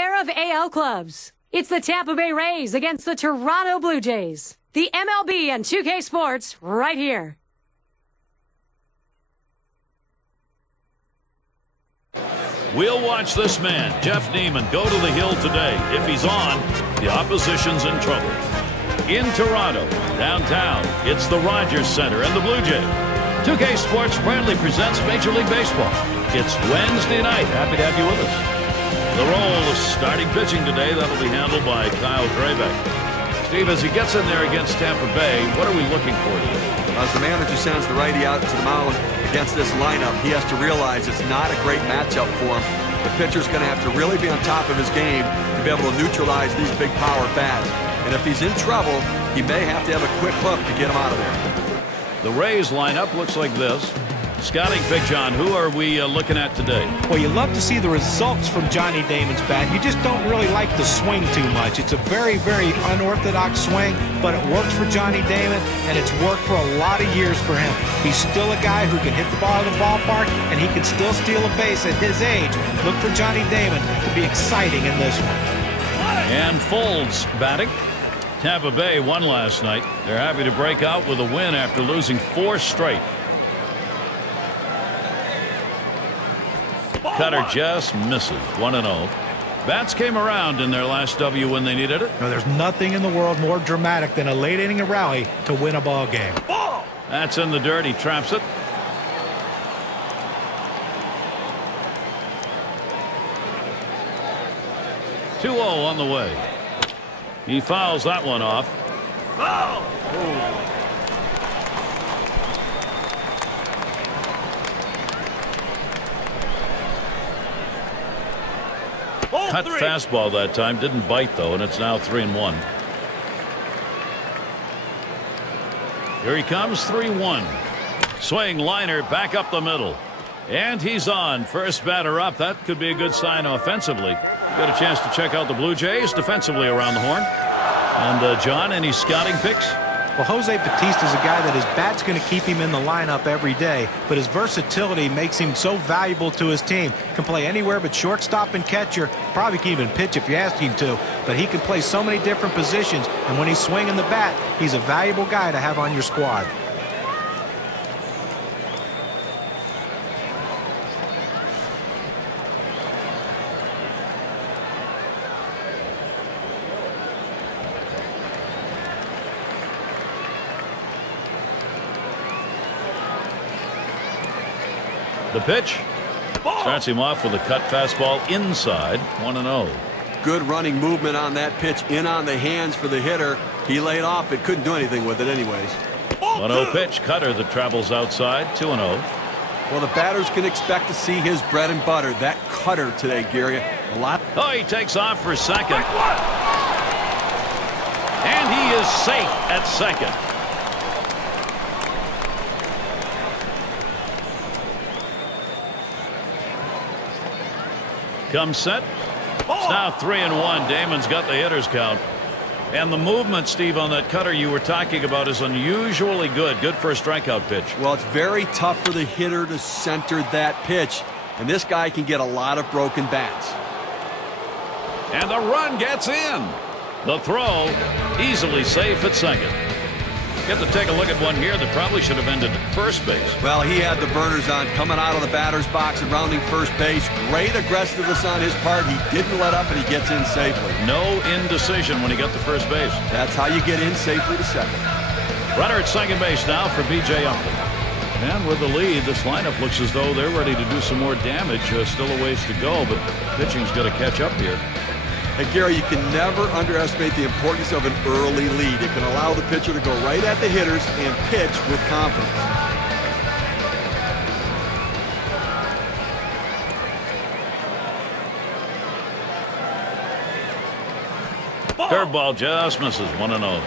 Pair of AL clubs. It's the Tampa Bay Rays against the Toronto Blue Jays. The MLB and 2K Sports right here. We'll watch this man, Jeff Neiman, go to the hill today. If he's on, the opposition's in trouble. In Toronto, downtown, it's the Rogers Center and the Blue Jays. 2K Sports proudly presents Major League Baseball. It's Wednesday night. Happy to have you with us. The role of starting pitching today, that'll be handled by Kyle Drabek. Steve, as he gets in there against Tampa Bay, what are we looking for today? As the manager sends the righty out to the mound against this lineup, he has to realize it's not a great matchup for him. The pitcher's going to have to really be on top of his game to be able to neutralize these big power bats. And if he's in trouble, he may have to have a quick hook to get him out of there. The Rays lineup looks like this. Scouting pitch, John, who are we looking at today? Well, you love to see the results from Johnny Damon's bat. You just don't really like the swing too much. It's a very, very unorthodox swing, but it works for Johnny Damon, and it's worked for a lot of years for him. He's still a guy who can hit the ball in the ballpark, and he can still steal a base at his age. Look for Johnny Damon to be exciting in this one. And Folds batting. Tampa Bay won last night. They're happy to break out with a win after losing 4 straight. Cutter just misses. 1-0. Bats came around in their last W when they needed it. No, there's nothing in the world more dramatic than a late inning rally to win a ball game. That's in the dirt. He traps it. (2-0) on the way. He fouls that one off. Cut fastball that time. Didn't bite, though, and it's now 3-1. Here he comes, 3-1. Swing liner back up the middle. And he's on. First batter up. That could be a good sign offensively. Got a chance to check out the Blue Jays defensively around the horn. And, John, any scouting picks? Well, Jose Bautista is a guy that his bat's going to keep him in the lineup every day, but his versatility makes him so valuable to his team. Can play anywhere but shortstop and catcher. Probably can even pitch if you ask him to, but he can play so many different positions, and when he's swinging the bat, he's a valuable guy to have on your squad. The pitch starts him off with a cut fastball inside. 1-0. Good running movement on that pitch in on the hands for the hitter. He laid off it, couldn't do anything with it anyways. 1-0 pitch. Cutter that travels outside. 2-0. Well, the batters can expect to see his bread and butter. That cutter today, Gary. A lot. Oh, he takes off for second. And he is safe at second. Comes set. It's now 3-1. Damon's got the hitter's count. And the movement, Steve, on that cutter you were talking about is unusually good. Good for a strikeout pitch. Well, it's very tough for the hitter to center that pitch. And this guy can get a lot of broken bats. And the run gets in. The throw easily safe at second. Get to take a look at one here that probably should have ended at first base. Well, he had the burners on coming out of the batter's box and rounding first base. Great aggressiveness on his part. He didn't let up, and he gets in safely. No indecision when he got to first base. That's how you get in safely to second. Runner at second base now for B.J. Upton. And with the lead, this lineup looks as though they're ready to do some more damage. Still a ways to go, but pitching's got to catch up here. And Gary, you can never underestimate the importance of an early lead. It can allow the pitcher to go right at the hitters and pitch with confidence. Curveball just misses. 1-0.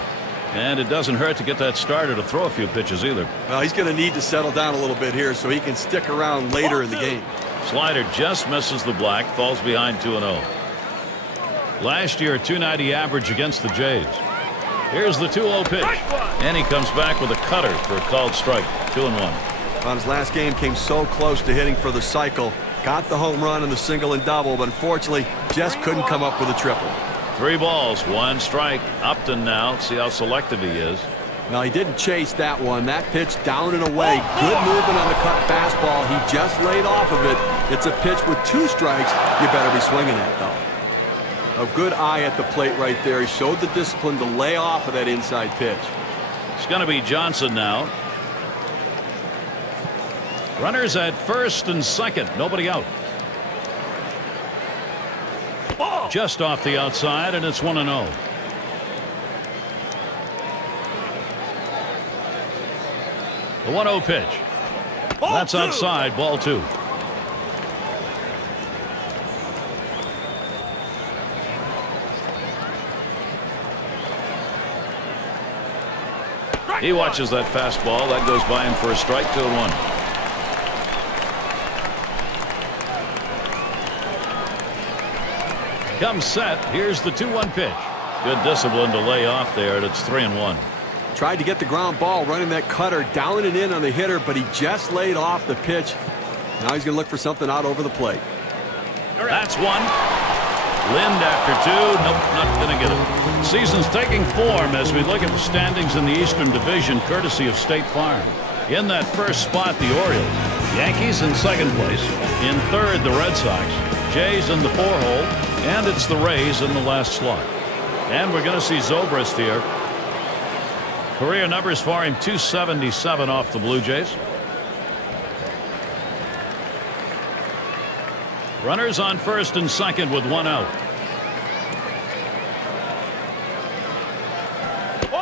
And it doesn't hurt to get that starter to throw a few pitches either. Well, he's going to need to settle down a little bit here so he can stick around later in the game. Slider just misses the black, falls behind 2-0. Last year, 290 average against the Jays. Here's the 2-0 pitch. And he comes back with a cutter for a called strike. 2-1. Well, his last game came so close to hitting for the cycle. Got the home run and the single and double, but unfortunately just couldn't come up with a triple. 3 balls, 1 strike. Upton now. See how selective he is. Now, he didn't chase that one. That pitch down and away. Good movement on the cut fastball. He just laid off of it. It's a pitch with 2 strikes. You better be swinging at, though. A good eye at the plate right there. He showed the discipline to lay off of that inside pitch. It's going to be Johnson now. Runners at first and second. Nobody out. Just off the outside, and it's 1-0. The 1-0 pitch. That's outside, ball 2. He watches that fastball. That goes by him for a strike, 2-1. Comes set. Here's the 2-1 pitch. Good discipline to lay off there, and it's 3-1. Tried to get the ground ball, running that cutter down and in on the hitter, but he just laid off the pitch. Now he's going to look for something out over the plate. That's 1. Lind after 2. Nope, not going to get it. Season's taking form as we look at the standings in the Eastern Division, courtesy of State Farm. In that first spot, the Orioles. Yankees in second place. In third, the Red Sox. Jays in the 4-hole. And it's the Rays in the last slot. And we're going to see Zobrist here. Career numbers for him, 277 off the Blue Jays. Runners on first and second with 1 out.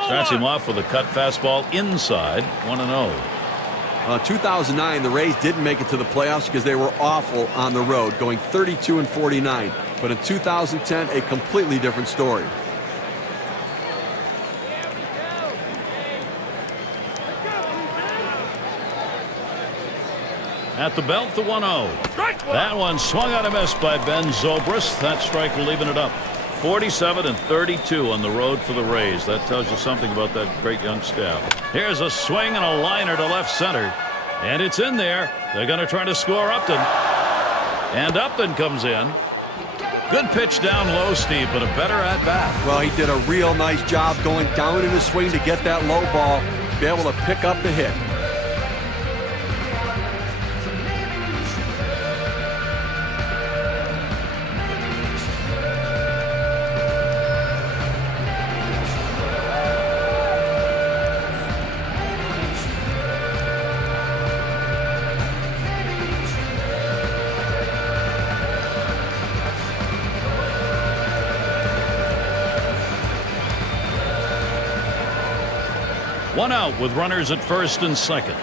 Starts him off with a cut fastball inside, 1-0. 2009, the Rays didn't make it to the playoffs because they were awful on the road, going 32-49. But in 2010, a completely different story. At the belt, the 1-0. That one swung on a miss by Ben Zobrist. That strike will even it up. 47-32 on the road for the Rays. That tells you something about that great young staff. Here's a swing and a liner to left center. And it's in there. They're going to try to score Upton. And Upton comes in. Good pitch down low, Steve, but a better at bat. Well, he did a real nice job going down in his swing to get that low ball, to be able to pick up the hit. One out with runners at first and second.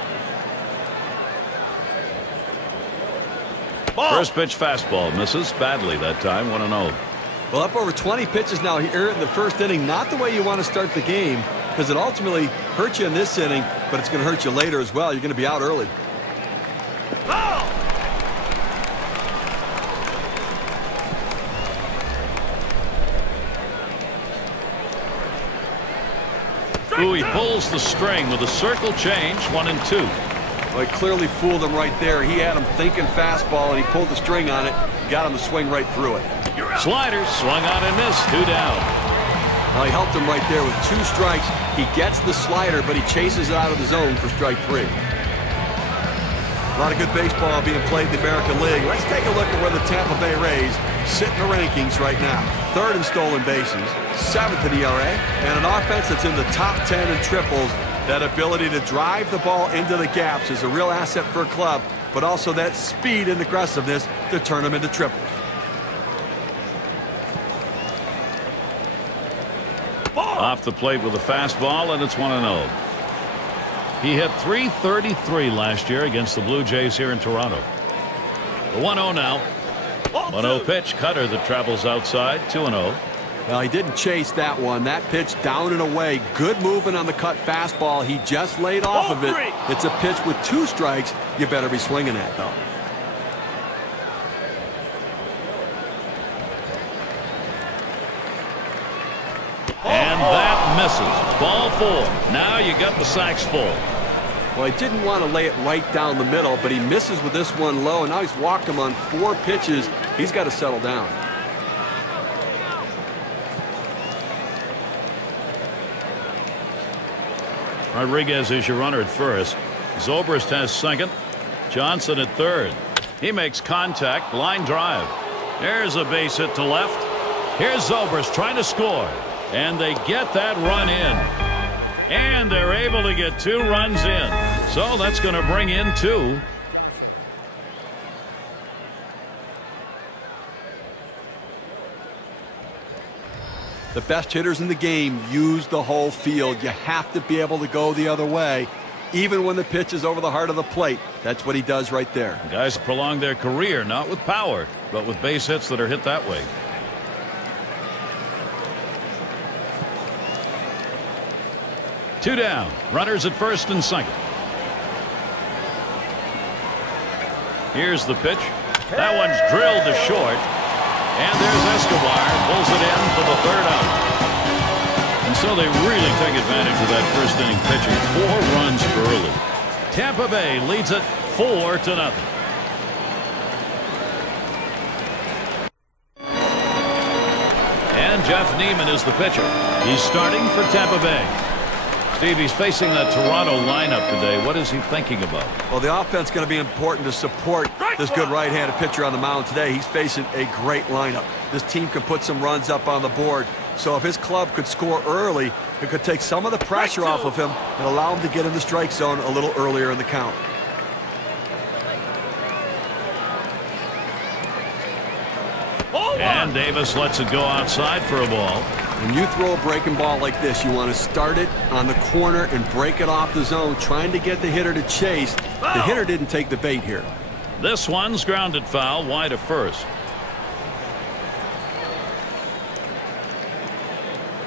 First pitch fastball misses badly that time. 1-0. Well, up over 20 pitches now here in the first inning. Not the way you want to start the game, because it ultimately hurts you in this inning, but it's going to hurt you later as well. You're going to be out early. Ooh, he pulls the string with a circle change, 1 and 2. Well, he clearly fooled him right there. He had him thinking fastball, and he pulled the string on it, got him to swing right through it. Slider swung on and missed, 2 down. Well, he helped him right there with 2 strikes. He gets the slider, but he chases it out of the zone for strike 3. A lot of good baseball being played in the American League. Let's take a look at where the Tampa Bay Rays sit in the rankings right now. 3rd in stolen bases, 7th in ERA, and an offense that's in the top 10 in triples. That ability to drive the ball into the gaps is a real asset for a club, but also that speed and aggressiveness to turn them into triples. Off the plate with a fastball, and it's 1-0. He hit .333 last year against the Blue Jays here in Toronto. The 1-0 now. 1-0 pitch, cutter that travels outside, 2-0. Well, he didn't chase that one. That pitch down and away. Good movement on the cut fastball. He just laid off of it. It's a pitch with 2 strikes. You better be swinging at, though. And that misses. Ball 4. Now you got the sacks full. Well, he didn't want to lay it right down the middle, but he misses with this one low, and now he's walked him on 4 pitches. He's got to settle down. Rodriguez is your runner at first. Zobrist has second. Johnson at third. He makes contact. Line drive. There's a base hit to left. Here's Zobrist trying to score. And they get that run in. And they're able to get 2 runs in. So that's going to bring in 2. The best hitters in the game use the whole field. You have to be able to go the other way, even when the pitch is over the heart of the plate. That's what he does right there. Guys prolong their career, not with power, but with base hits that are hit that way. Two down. Runners at first and second. Here's the pitch. That one's drilled to short. And there's Escobar. Pulls it in for the 3rd out. And so they really take advantage of that first inning pitching. 4 runs early. Tampa Bay leads it 4-0. And Jeff Neiman is the pitcher. He's starting for Tampa Bay. Steve, he's facing that Toronto lineup today. What is he thinking about? Well, the offense is going to be important to support this good right-handed pitcher on the mound today. He's facing a great lineup. This team can put some runs up on the board. So if his club could score early, it could take some of the pressure off of him and allow him to get in the strike zone a little earlier in the count. And Davis lets it go outside for a ball. When you throw a breaking ball like this, you want to start it on the corner and break it off the zone, trying to get the hitter to chase. The hitter didn't take the bait here. This one's grounded foul wide of first.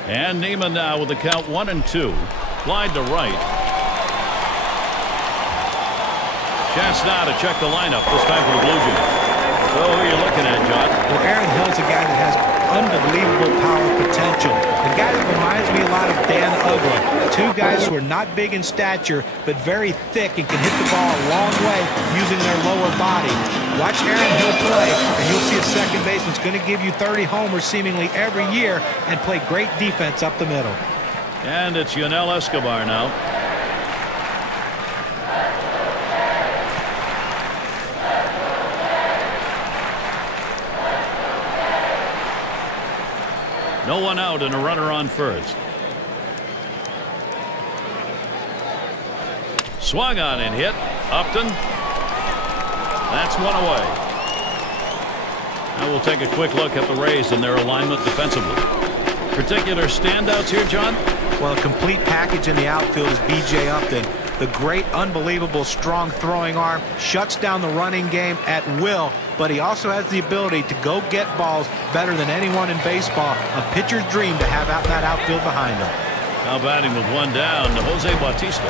And Neiman now with the count 1-2. Flied to right. Chance now to check the lineup, this time for the Blue Jays. So who are you looking at, John? Well, Aaron Hill's a guy that has unbelievable power potential. A guy that reminds me a lot of Dan Uggla. 2 guys who are not big in stature, but very thick and can hit the ball a long way using their lower body. Watch Aaron Hill play, and you'll see a second baseman's going to give you 30 homers seemingly every year and play great defense up the middle. And it's Yunel Escobar now. No one out and a runner on first. Swung on and hit. Upton. That's one away. Now we'll take a quick look at the Rays and their alignment defensively. Particular standouts here, John? Well, a complete package in the outfield is B.J. Upton. The great, unbelievable, strong throwing arm, shuts down the running game at will, but he also has the ability to go get balls better than anyone in baseball. A pitcher's dream to have out that outfield behind him. Now batting with 1 down to Jose Bautista.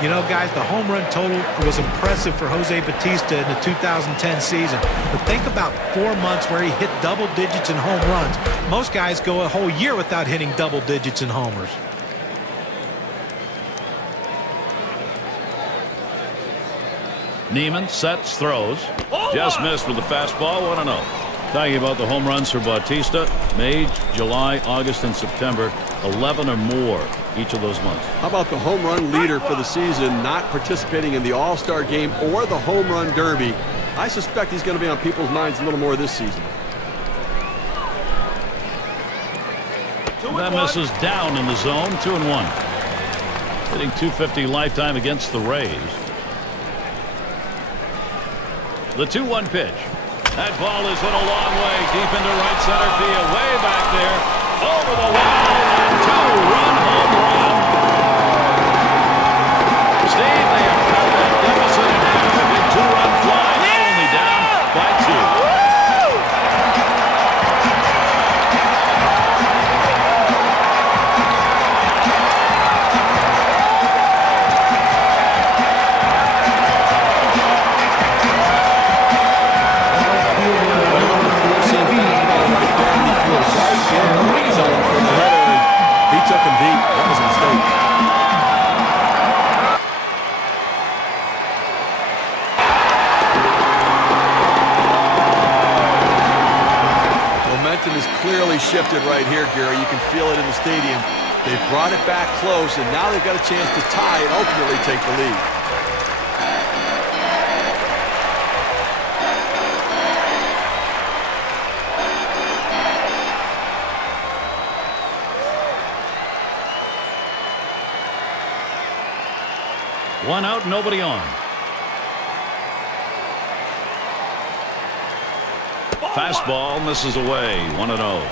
You know, guys, the home run total was impressive for Jose Bautista in the 2010 season. But think about 4 months where he hit double digits in home runs. Most guys go a whole year without hitting double digits in homers. Neiman sets, throws. Just missed with the fastball. 1-0. Talking about the home runs for Bautista, May, July, August, and September, 11 or more each of those months. How about the home run leader for the season not participating in the All-Star game or the home run derby? I suspect he's going to be on people's minds a little more this season. That misses down in the zone. 2-1. Hitting .250 lifetime against the Rays. The 2-1 pitch. That ball is hit a long way deep into right center field. Way back there. Over the wall. 2-run home run. Steve, they have cut that deficit in half. A big 2-run fly. Now only down by 2. shifted right here, Gary. You can feel it in the stadium. They brought it back close, and now they've got a chance to tie and ultimately take the lead. One out, nobody on. Fastball misses away, 1-0.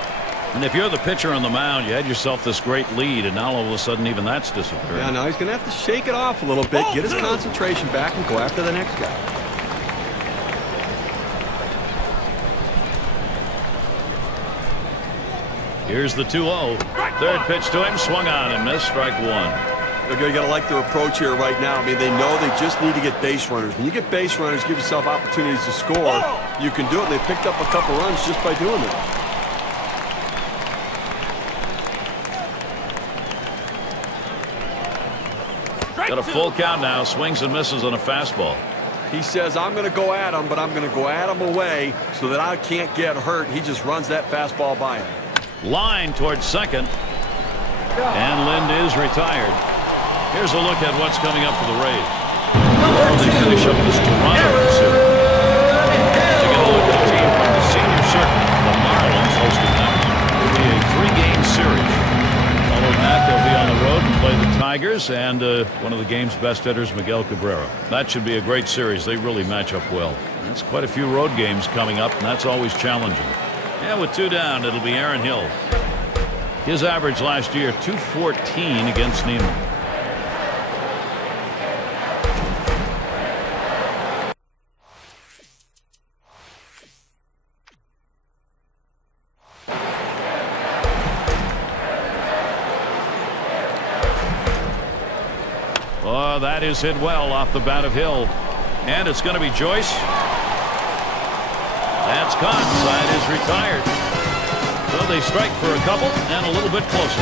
And if you're the pitcher on the mound, you had yourself this great lead, and now all of a sudden even that's disappeared. Yeah, now he's going to have to shake it off a little bit, get his concentration back, and go after the next guy. Here's the 2-0. Third pitch to him, swung on and missed, strike one. You got to like their approach here right now. I mean, they know they just need to get base runners. When you get base runners, give yourself opportunities to score. You can do it, and they picked up a couple runs just by doing it. Got a full count now, swings and misses on a fastball. He says, I'm going to go at him, but I'm going to go at him away so that I can't get hurt. He just runs that fastball by him. Line towards second. And Lind is retired. Here's a look at what's coming up for the Rays. They finish up this Toronto series. Taking a look at a team from the senior circuit. The Marlins hosting them. It'll be a 3-game series. Following that, they'll be on the road and play the Tigers and one of the game's best hitters, Miguel Cabrera. That should be a great series. They really match up well. That's quite a few road games coming up, and that's always challenging. And with 2 down, it'll be Aaron Hill. His average last year, .214 against Neiman. Oh, that is hit well off the bat of Hill. And it's going to be Joyce. That's caught. Side is retired. So they strike for a couple and a little bit closer.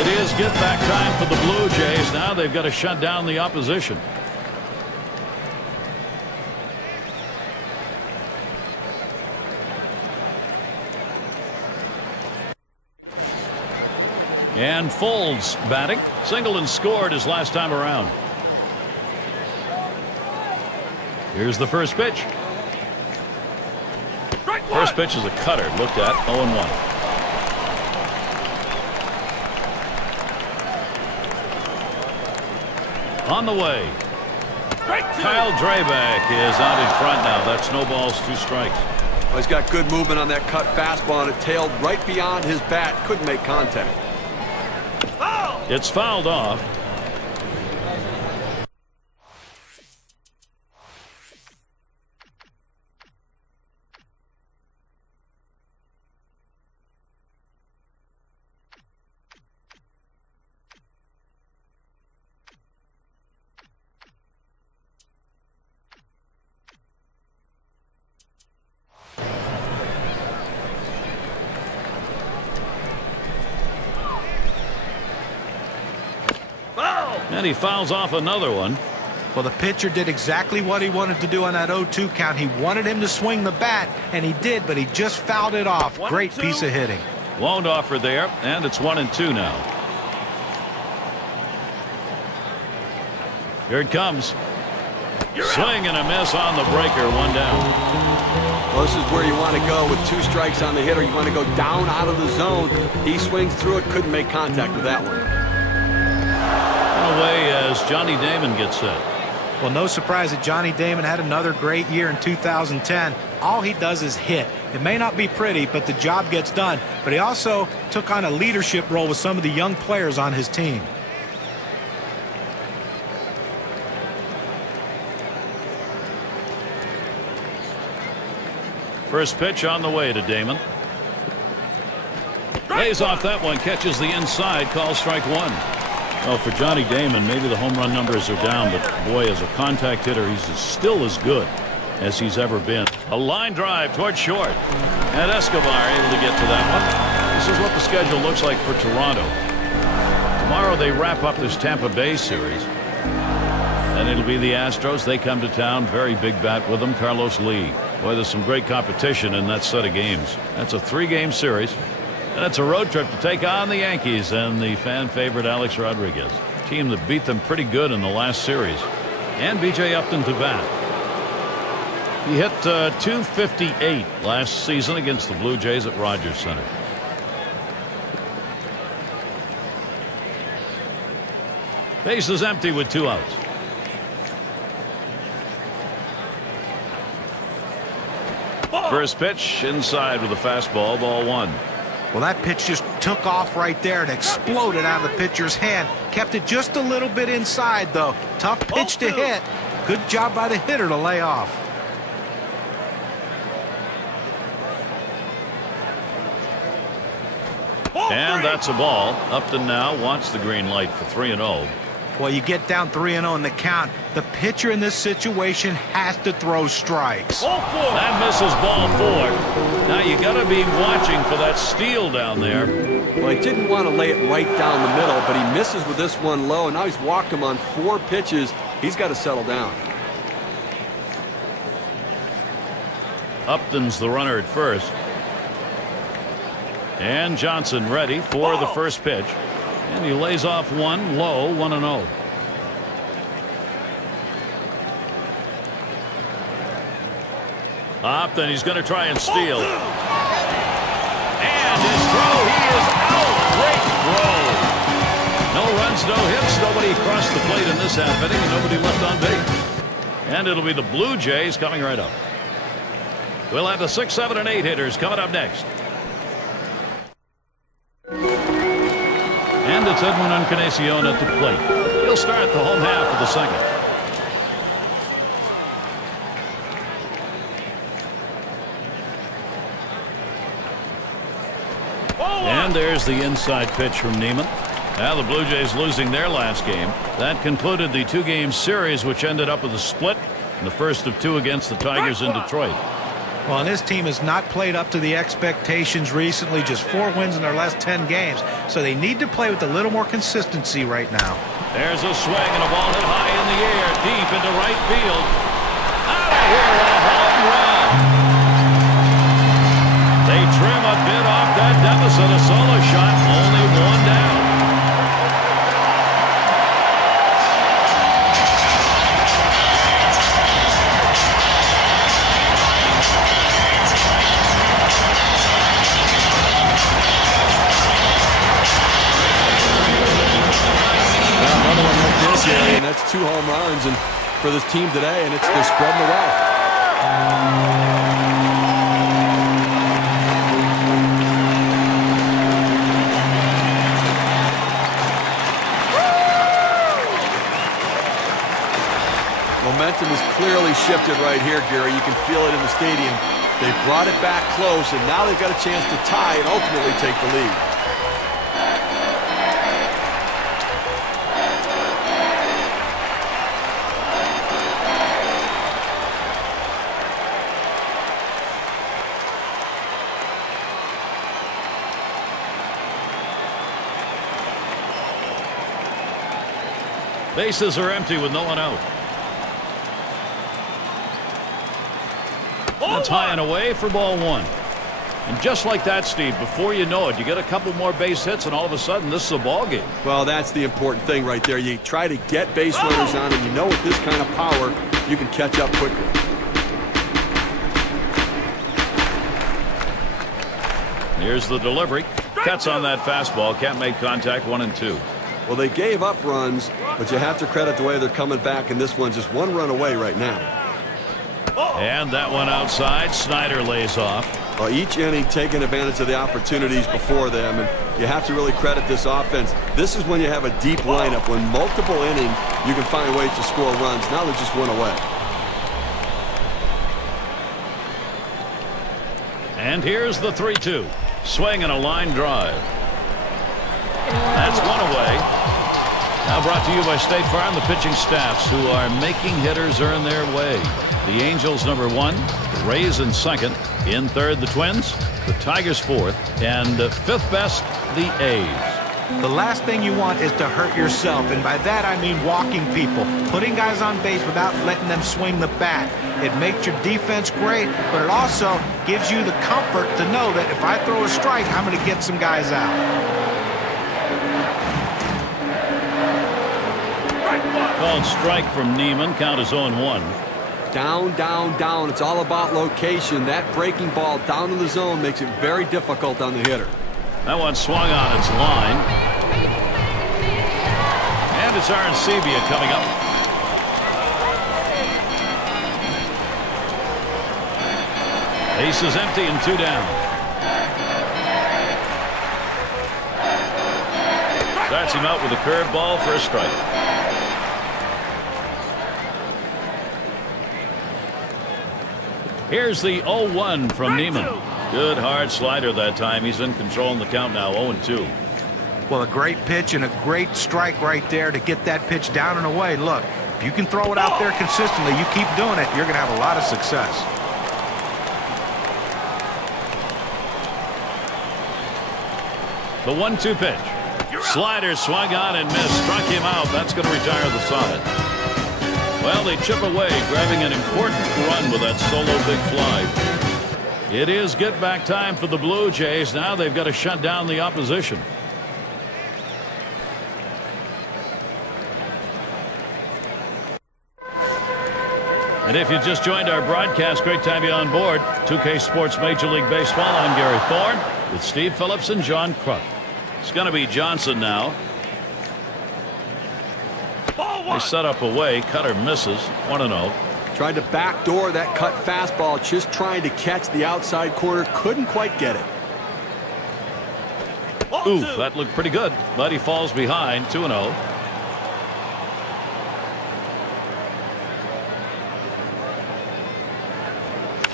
It is get back time for the Blue Jays. Now they've got to shut down the opposition. And Folds batting. Singleton scored his last time around. Here's the first pitch. First pitch is a cutter. Looked at 0-1. On the way. Kyle Drabek is out in front now. That's no balls, 2 strikes. Well, he's got good movement on that cut fastball, and it tailed right beyond his bat. Couldn't make contact. It's fouled off. And he fouls off another one. Well, the pitcher did exactly what he wanted to do on that 0-2 count. He wanted him to swing the bat, and he did, but he just fouled it off. Great piece of hitting. Won't offer there, and it's 1-2 now. Here it comes. Swing and a miss on the breaker, 1 down. Well, this is where you want to go with 2 strikes on the hitter. You want to go down out of the zone. He swings through it, couldn't make contact with that one. Away as Johnny Damon gets set. Well, no surprise that Johnny Damon had another great year in 2010. All he does is hit. It may not be pretty, but the job gets done. But he also took on a leadership role with some of the young players on his team. First pitch on the way to Damon. Lays off that one, catches the inside, calls strike 1. Well, for Johnny Damon, maybe the home run numbers are down, but boy, as a contact hitter, he's still as good as he's ever been. A line drive towards short. And Escobar able to get to that one. This is what the schedule looks like for Toronto. Tomorrow they wrap up this Tampa Bay series. And it'll be the Astros. They come to town. Very big bat with them, Carlos Lee. Boy, there's some great competition in that set of games. That's a 3-game series. And it's a road trip to take on the Yankees and the fan favorite Alex Rodriguez, team that beat them pretty good in the last series. And B.J. Upton to bat. He hit .258 last season against the Blue Jays at Rogers Center. Base is empty with 2 outs. First pitch inside with a fastball, ball 1. Well, that pitch just took off right there and exploded out of the pitcher's hand. Kept it just a little bit inside, though. Tough pitch to hit. Good job by the hitter to lay off. And that's a ball. Upton now wants the green light for 3-0. Well, you get down 3-0 in the count. The pitcher in this situation has to throw strikes. That misses ball 4. Now you got to be watching for that steal down there. Well, he didn't want to lay it right down the middle, but he misses with this one low. And now he's walked him on 4 pitches. He's got to settle down. Upton's the runner at first. And Johnson ready for the first pitch. And he lays off one low, 1-0. Upton, he's going to try and steal. And his throw, he is out. Great throw. No runs, no hits, nobody crossed the plate in this half inning, and nobody left on base. And it'll be the Blue Jays coming right up. We'll have the 6, 7, and 8 hitters coming up next. And it's Edwin Encarnacion at the plate. He'll start the home half of the second. And there's the inside pitch from Neiman. Now the Blue Jays losing their last game. That concluded the 2-game series, which ended up with a split in the first of 2 against the Tigers in Detroit. Well, and this team has not played up to the expectations recently. Just 4 wins in their last 10 games. So they need to play with a little more consistency right now. There's a swing and a ball hit high in the air, deep into right field. Out of here, a home run. They trim a bit off that deficit. A solo shot, only 1 down. And that's 2 home runs and for this team today, and they're spreading the wealth. Momentum is clearly shifted right here, Gary. You can feel it in the stadium. They brought it back close, and now they've got a chance to tie and ultimately take the lead. Bases are empty with no one out. That's high and away for ball 1. And just like that, Steve, before you know it, you get a couple more base hits, and all of a sudden, this is a ball game. Well, that's the important thing right there. You try to get base runners on, and you know with this kind of power, you can catch up quickly. Here's the delivery. Cuts on that fastball. Can't make contact. 1-2. Well, they gave up runs, but you have to credit the way they're coming back, and this one's just 1 run away right now. And that one outside. Snyder lays off. Well, each inning taking advantage of the opportunities before them, and you have to really credit this offense. This is when you have a deep lineup. When multiple innings, you can find ways to score runs. Now they're just 1 away. And here's the 3-2. Swing and a line drive. That's 1 away. Now brought to you by State Farm, the pitching staffs who are making hitters earn their way. The Angels number 1, the Rays in second, in third the Twins, the Tigers 4th, and 5th best the A's. The last thing you want is to hurt yourself, and by that I mean walking people, putting guys on base without letting them swing the bat. It makes your defense great, but it also gives you the comfort to know that if I throw a strike, I'm going to get some guys out. Called strike from Neiman. Count is 0-1. Down, down, down. It's all about location. That breaking ball down in the zone makes it very difficult on the hitter. That one swung on its line. And it's Arencibia coming up. Base is empty and 2 down. Starts him out with a curveball for a strike. Here's the 0-1 from Neiman. Good hard slider that time. He's in control in the count now, 0-2. Well, a great pitch and a great strike right there to get that pitch down and away. Look, if you can throw it out there consistently, you keep doing it, you're going to have a lot of success. The 1-2 pitch. Slider swung on and missed. Struck him out. That's going to retire the side. Well, they chip away, grabbing an important run with that solo big fly. It is get-back time for the Blue Jays. Now they've got to shut down the opposition. And if you just joined our broadcast, great to have you on board. 2K Sports Major League Baseball. I'm Gary Thorne with Steve Phillips and John Kruk. It's going to be Johnson now. They set up away. Cutter misses. 1-0. Tried to backdoor that cut fastball, just trying to catch the outside corner. Couldn't quite get it. Ooh, that looked pretty good, but he falls behind. 2-0.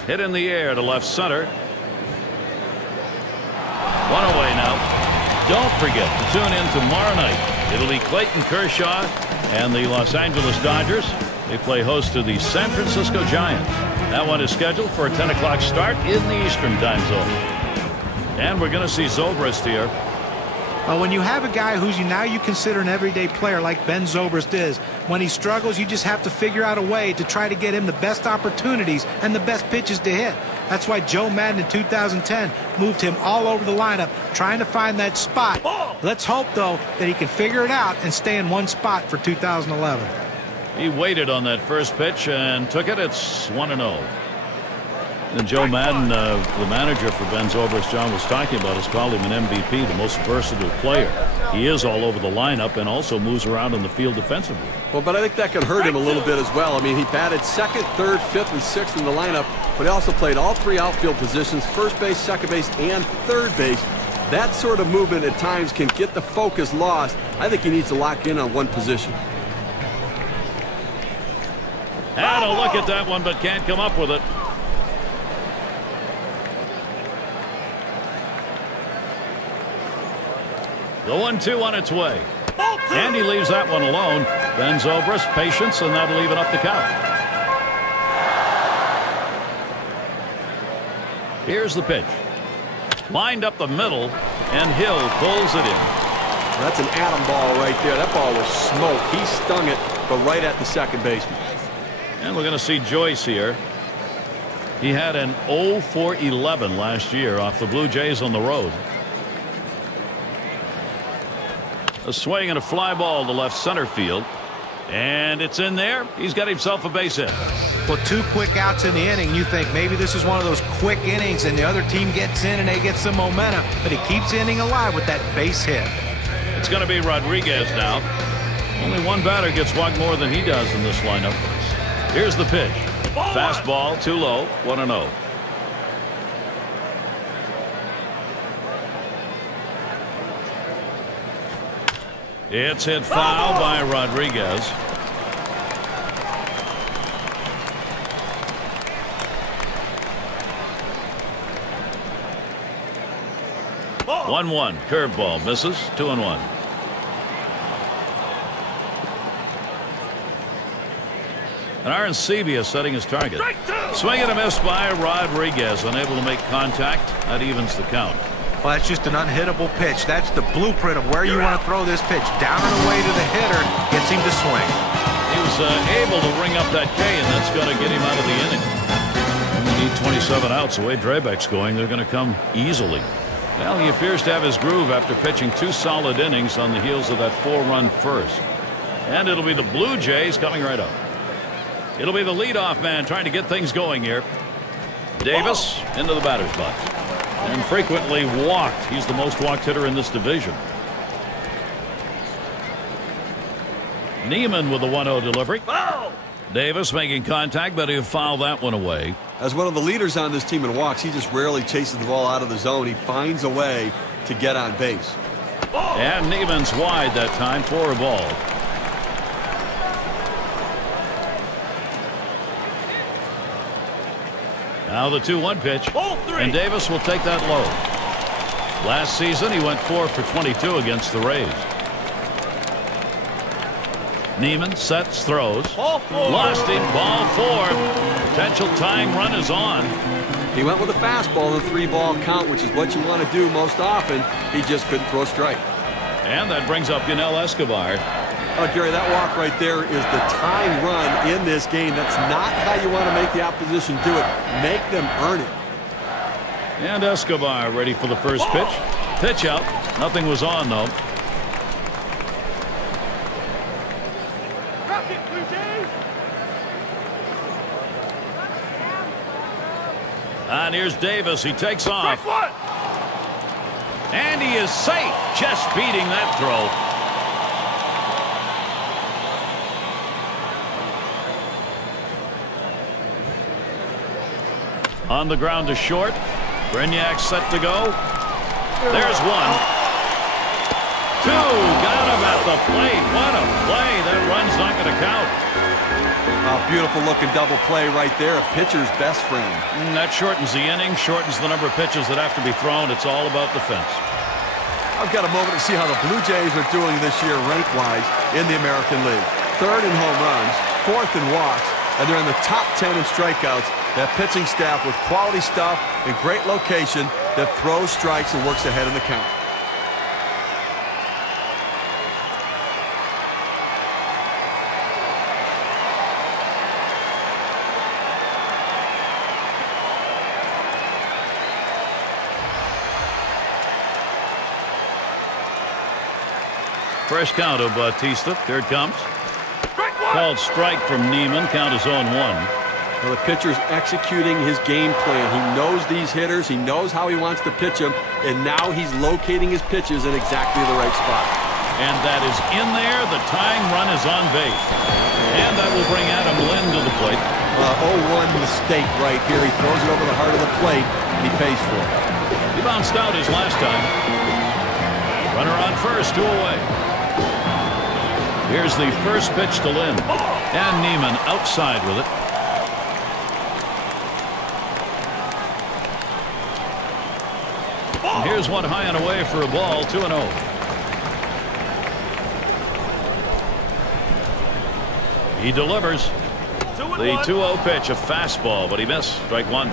Hit in the air to left center. One away now. Don't forget to tune in tomorrow night. It'll be Clayton Kershaw and the Los Angeles Dodgers. They play host to the San Francisco Giants. That one is scheduled for a 10 o'clock start in the Eastern time zone. And we're going to see Zobrist here. Well, when you have a guy who's now you consider an everyday player like Ben Zobrist is, when he struggles, you just have to figure out a way to try to get him the best opportunities and the best pitches to hit. That's why Joe Madden in 2010 moved him all over the lineup, trying to find that spot. Let's hope, though, that he can figure it out and stay in one spot for 2011. He waited on that first pitch and took it. It's 1-0. And Joe Madden, the manager for Ben Zobrist, John was talking about, has called him an MVP, the most versatile player. He is all over the lineup and also moves around in the field defensively. Well, but I think that could hurt him a little bit as well. I mean, he batted second, third, fifth, and sixth in the lineup, but he also played all three outfield positions, first base, second base, and third base. That sort of movement at times can get the focus lost. I think he needs to lock in on one position. Had a look at that one, but can't come up with it. The 1-2 on its way. And he leaves that one alone. Ben Zobrist, patience, and that'll even up the count. Here's the pitch. Lined up the middle, and Hill pulls it in. That's an atom ball right there. That ball was smoke. He stung it, but right at the second baseman. And we're going to see Joyce here. He had an 0-for-11 last year off the Blue Jays on the road. A swing and a fly ball to left center field. And it's in there. He's got himself a base hit. Well, 2 quick outs in the inning. You think maybe this is one of those quick innings and the other team gets in and they get some momentum. But he keeps the inning alive with that base hit. It's going to be Rodriguez now. Only one batter gets walked more than he does in this lineup. Here's the pitch. Fastball too low. 1-0. It's hit foul by Rodriguez. Ball. 1-1. Curveball misses. 2-1. And Arencibia setting his target. Swing and a miss by Rodriguez. Unable to make contact. That evens the count. Well, that's just an unhittable pitch. That's the blueprint of where you want to throw this pitch. Down and away to the hitter, gets him to swing. He was able to ring up that K, and that's going to get him out of the inning. And they need 27 outs. The way Drabek's going, they're going to come easily. Well, he appears to have his groove after pitching 2 solid innings on the heels of that 4-run first. And it'll be the Blue Jays coming right up. It'll be the leadoff man trying to get things going here. Davis into the batter's box. And frequently walked. He's the most walked hitter in this division. Neiman with the 1-0 delivery. Davis making contact, but he'll foul that one away. As one of the leaders on this team in walks, he just rarely chases the ball out of the zone. He finds a way to get on base. And Neiman's wide that time for a ball. Now the 2-1 pitch, and Davis will take that low. Last season he went 4 for 22 against the Rays. Neiman sets, throws, lost him, ball 4. Potential tying run is on. He went with a fastball in a 3-ball count, which is what you want to do most often. He just couldn't throw a strike. And that brings up Yunel Escobar. Oh, Gary, that walk right there is the tying run in this game. That's not how you want to make the opposition do it. Make them earn it. And Escobar ready for the first pitch. Pitch out. Nothing was on, though. And here's Davis. He takes off. And he is safe. Just beating that throw. On the ground to short. Brignac set to go. There's 1. 2. Got him at the plate. What a play. That run's not going to count. A beautiful looking double play right there. A pitcher's best friend. That shortens the inning, shortens the number of pitches that have to be thrown. It's all about defense. I've got a moment to see how the Blue Jays are doing this year rank-wise in the American League. 3rd in home runs, 4th in walks, and they're in the top 10 in strikeouts. That pitching staff with quality stuff and great location that throws strikes and works ahead in the count. Fresh count of Bautista. Here it comes. Called strike from Neiman. Count is on 1. Well, the pitcher's executing his game plan. He knows these hitters. He knows how he wants to pitch them. And now he's locating his pitches in exactly the right spot. And that is in there. The tying run is on base. And that will bring Adam Lind to the plate. 0-1 mistake right here. He throws it over the heart of the plate. And he pays for it. He bounced out his last time. Runner on first, 2 away. Here's the first pitch to Lind. And Neiman outside with it. And here's one high and away for a ball, 2-0. He delivers. The 2-0 pitch, a fastball, but he missed. Strike 1.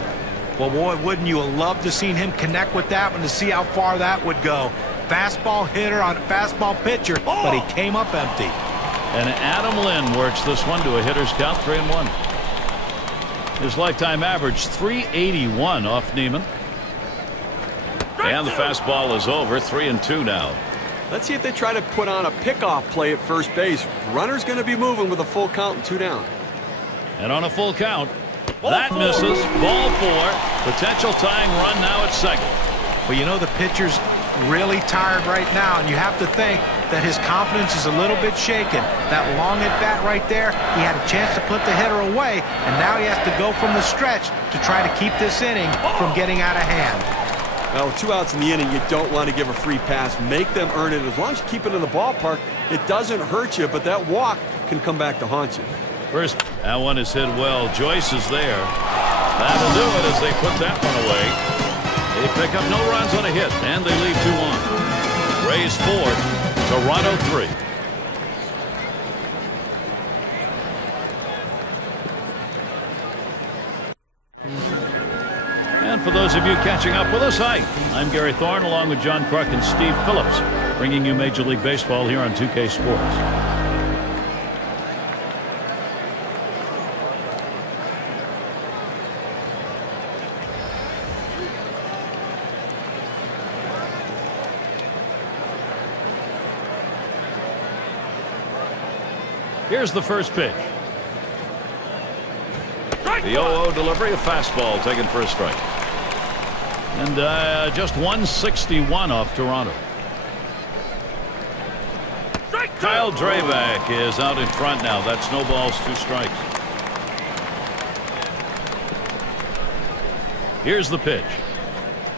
Well, boy, wouldn't you have loved to seen him connect with that one to see how far that would go. Fastball hitter on a fastball pitcher, but he came up empty. And Adam Lind works this one to a hitter's count, 3-1. His lifetime average, 381 off Neiman. And the fastball is over, 3-2 now. Let's see if they try to put on a pickoff play at first base. Runner's going to be moving with a full count and 2 down. And on a full count, that misses. Ball 4. Potential tying run now at second. Well, you know, the pitcher's really tired right now, and you have to think that his confidence is a little bit shaken. That long at bat right there, he had a chance to put the hitter away, and now he has to go from the stretch to try to keep this inning from getting out of hand. Now, with 2 outs in the inning, you don't want to give a free pass. Make them earn it. As long as you keep it in the ballpark, it doesn't hurt you, but that walk can come back to haunt you. First, that one is hit well. Joyce is there. That'll do it as they put that one away. They pick up no runs on a hit, and they leave 2 on. Rays 4, Toronto 3. And for those of you catching up with us. Hi, I'm Gary Thorne along with John Kruk and Steve Phillips, bringing you Major League Baseball here on 2K Sports. Here's the first pitch. The 0-0 delivery, a fastball taken for a strike. And just 161 off Toronto. Kyle Drabek is out in front now. That's no balls, 2 strikes. Here's the pitch.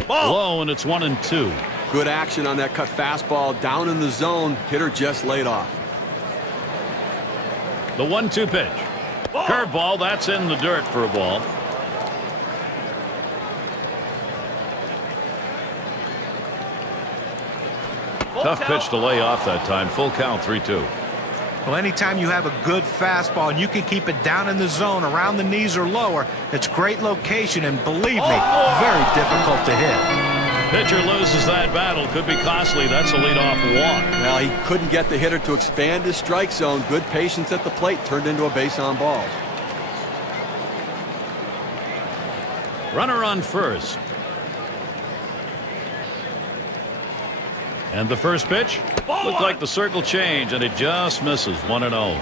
Low, and it's 1-2. Good action on that cut fastball down in the zone. Hitter just laid off. The 1-2 pitch. Curveball, that's in the dirt for a ball. Tough pitch to lay off that time. Full count, 3-2. Well, anytime you have a good fastball and you can keep it down in the zone around the knees or lower, it's great location, and believe me, very difficult to hit. Pitcher loses that battle. Could be costly. That's a leadoff walk. Well, he couldn't get the hitter to expand his strike zone. Good patience at the plate turned into a base on balls. Runner on first. And the first pitch looked like the circle change, and it just misses. 1-0.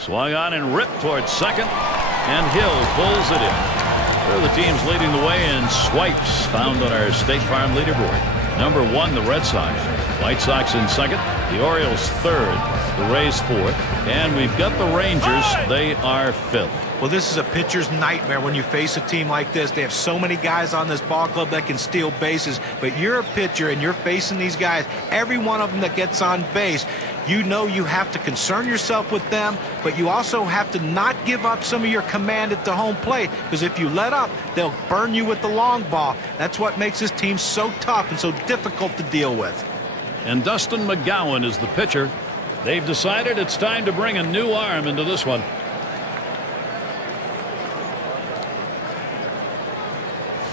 Swung on and ripped towards second. And Hill pulls it in. They're the teams leading the way in swipes found on our State Farm leaderboard. Number 1, the Red Sox. White Sox in second. The Orioles third. The Rays fourth. And we've got the Rangers. They are fifth. Well, this is a pitcher's nightmare when you face a team like this. They have so many guys on this ball club that can steal bases. But you're a pitcher and you're facing these guys. Every one of them that gets on base, you know you have to concern yourself with them, but you also have to not give up some of your command at the home plate, because if you let up, they'll burn you with the long ball. That's what makes this team so tough and so difficult to deal with. And Dustin McGowan is the pitcher. They've decided it's time to bring a new arm into this one.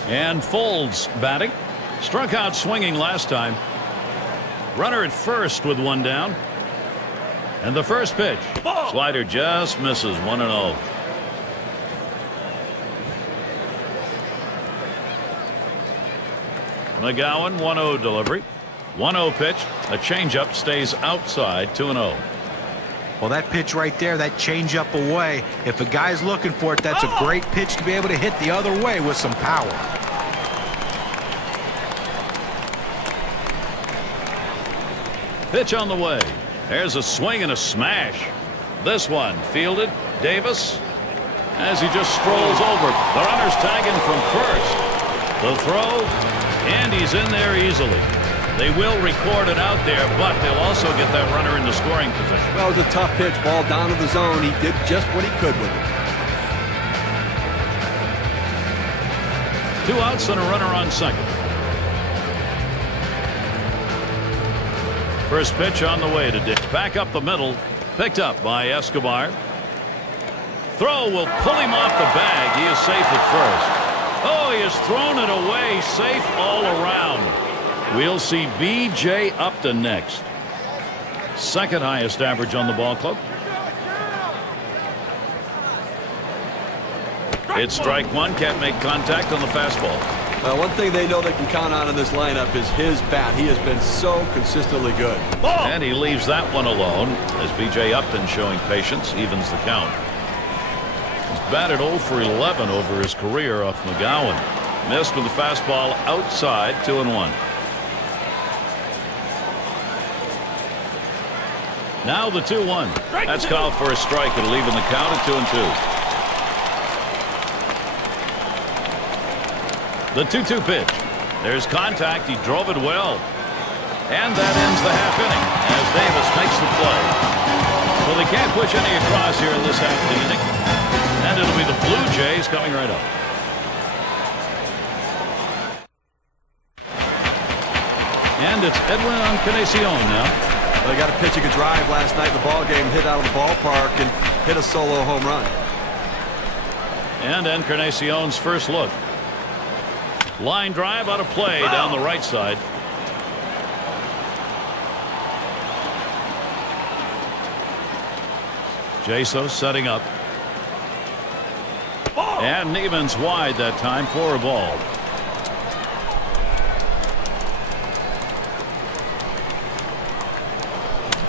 And Folds batting. Struck out swinging last time. Runner at first with 1 down. And the first pitch. Slider just misses. 1-0. McGowan, 1-0 delivery. 1-0 pitch. A changeup stays outside. 2-0. Well, that pitch right there, that changeup away, if a guy's looking for it, that's a great pitch to be able to hit the other way with some power. Pitch on the way. There's a swing and a smash. This one fielded. Davis as he just strolls over. The runner's tagging from first. The throw, and he's in there easily. They will record it out there, but they'll also get that runner into scoring position. Well, it was a tough pitch. Ball down to the zone. He did just what he could with it. 2 outs and a runner on second. First pitch on the way to Dick. Back up the middle. Picked up by Escobar. Throw will pull him off the bag. He is safe at first. Oh, he has thrown it away. Safe all around. We'll see B.J. Upton next. Second highest average on the ball club. It's strike 1. Can't make contact on the fastball. Well, one thing they know they can count on in this lineup is his bat. He has been so consistently good. And he leaves that one alone as B.J. Upton, showing patience, evens the count. He's batted 0 for 11 over his career off McGowan. Missed with the fastball outside. 2-1. Now the 2-1. That's called for a strike. It'll even the count at 2-2. The 2-2 pitch. There's contact. He drove it well. And that ends the half inning as Davis makes the play. Well, they can't push any across here in this half of the inning. And it'll be the Blue Jays coming right up. And it's Edwin Encarnacion now. They got a pitching a drive last night in the ball game, hit out of the ballpark and hit a solo home run. And Encarnacion's first look. Line drive out of play down the right side. Jesus setting up. And Neiman's wide that time for a ball.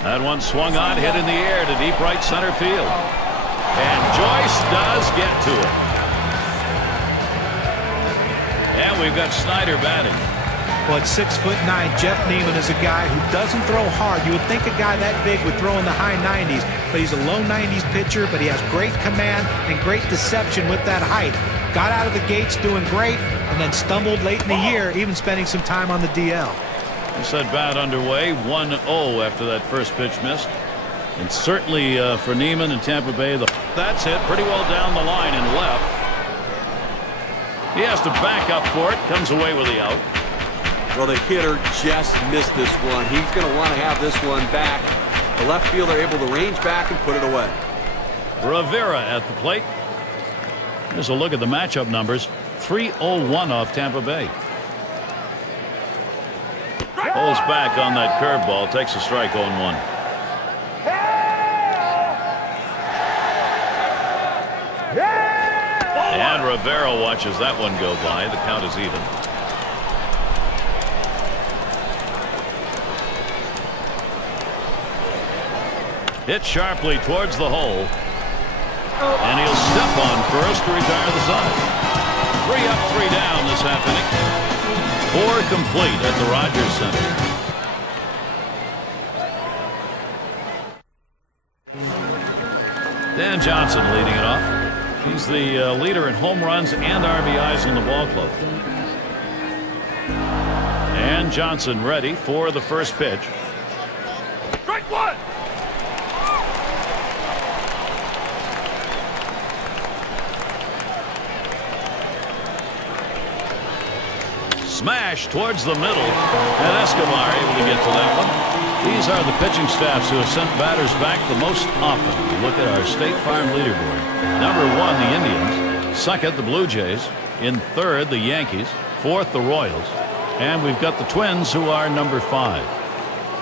That one swung on, hit in the air to deep right center field. And Joyce does get to it. And we've got Snyder batting. Well, at 6'9", Jeff Neiman is a guy who doesn't throw hard. You would think a guy that big would throw in the high 90s, but he's a low 90s pitcher, but he has great command and great deception with that height. Got out of the gates doing great and then stumbled late in the year, even spending some time on the DL. This at bat underway, 1-0 after that first pitch missed. And certainly for Neiman and Tampa Bay, that's hit pretty well down the line and left. He has to back up for it, comes away with the out. Well, the hitter just missed this one. He's going to want to have this one back. The left fielder able to range back and put it away. Rivera at the plate. Here's a look at the matchup numbers. 3-0-1 off Tampa Bay. Pulls back on that curveball, takes a strike 0-1. And Rivera watches that one go by. The count is even. Hit sharply towards the hole. And he'll step on first to retire the side. 3 up, 3 down this half inning. 4 complete at the Rogers Center. Dan Johnson leading it off. He's the leader in home runs and RBIs in the ball club. And Johnson ready for the first pitch. Strike one. Smash towards the middle, and Escobar able to get to that one. These are the pitching staffs who have sent batters back the most often. You look at our State Farm leaderboard. Number 1, the Indians. Second, the Blue Jays. In third, the Yankees. Fourth, the Royals. And we've got the Twins, who are number 5.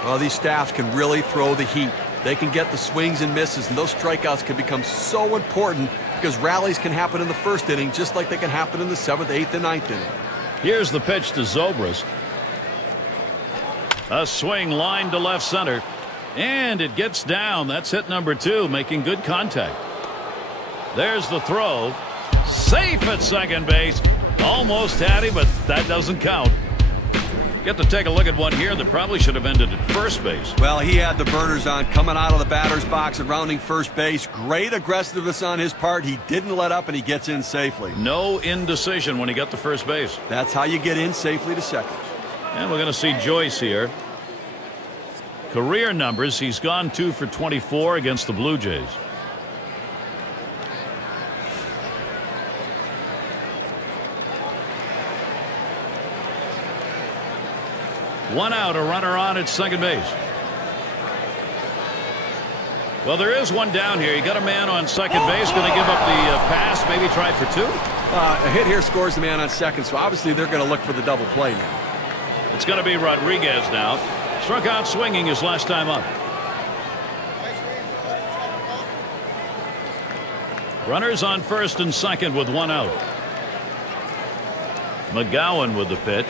Well, these staffs can really throw the heat. They can get the swings and misses, and those strikeouts can become so important because rallies can happen in the first inning just like they can happen in the 7th, 8th, and 9th inning. Here's the pitch to Zobrist. A swing line to left center. And it gets down. That's hit number 2, making good contact. There's the throw. Safe at second base. Almost had him, but that doesn't count. Get to take a look at one here that probably should have ended at first base. Well, he had the burners on coming out of the batter's box and rounding first base. Great aggressiveness on his part. He didn't let up, and he gets in safely. No indecision when he got to first base. That's how you get in safely to second. And we're going to see Joyce here. Career numbers, he's gone 2 for 24 against the Blue Jays. One out, a runner on at second base. Well, there is one down here. You got a man on second base. Going to give up the pass, maybe try for 2. A hit here scores the man on second, so obviously they're going to look for the double play now. It's going to be Rodriguez now. Struck out swinging his last time up. Runners on first and second with 1 out. McGowan with the pitch.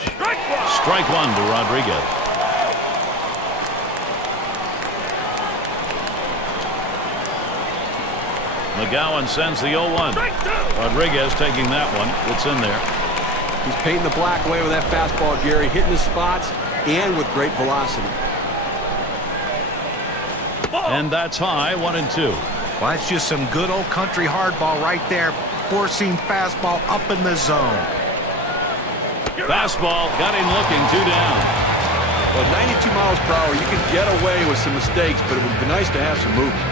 Strike 1 to Rodriguez. McGowan sends the 0-1. Rodriguez taking that one. It's in there. He's painting the black away with that fastball, Gary, hitting his spots and with great velocity. And that's high, 1-2. Well, that's just some good old country hardball right there. Four-seam fastball up in the zone. Fastball got him looking, 2 down. Well, 92 miles per hour, you can get away with some mistakes, but it would be nice to have some movement.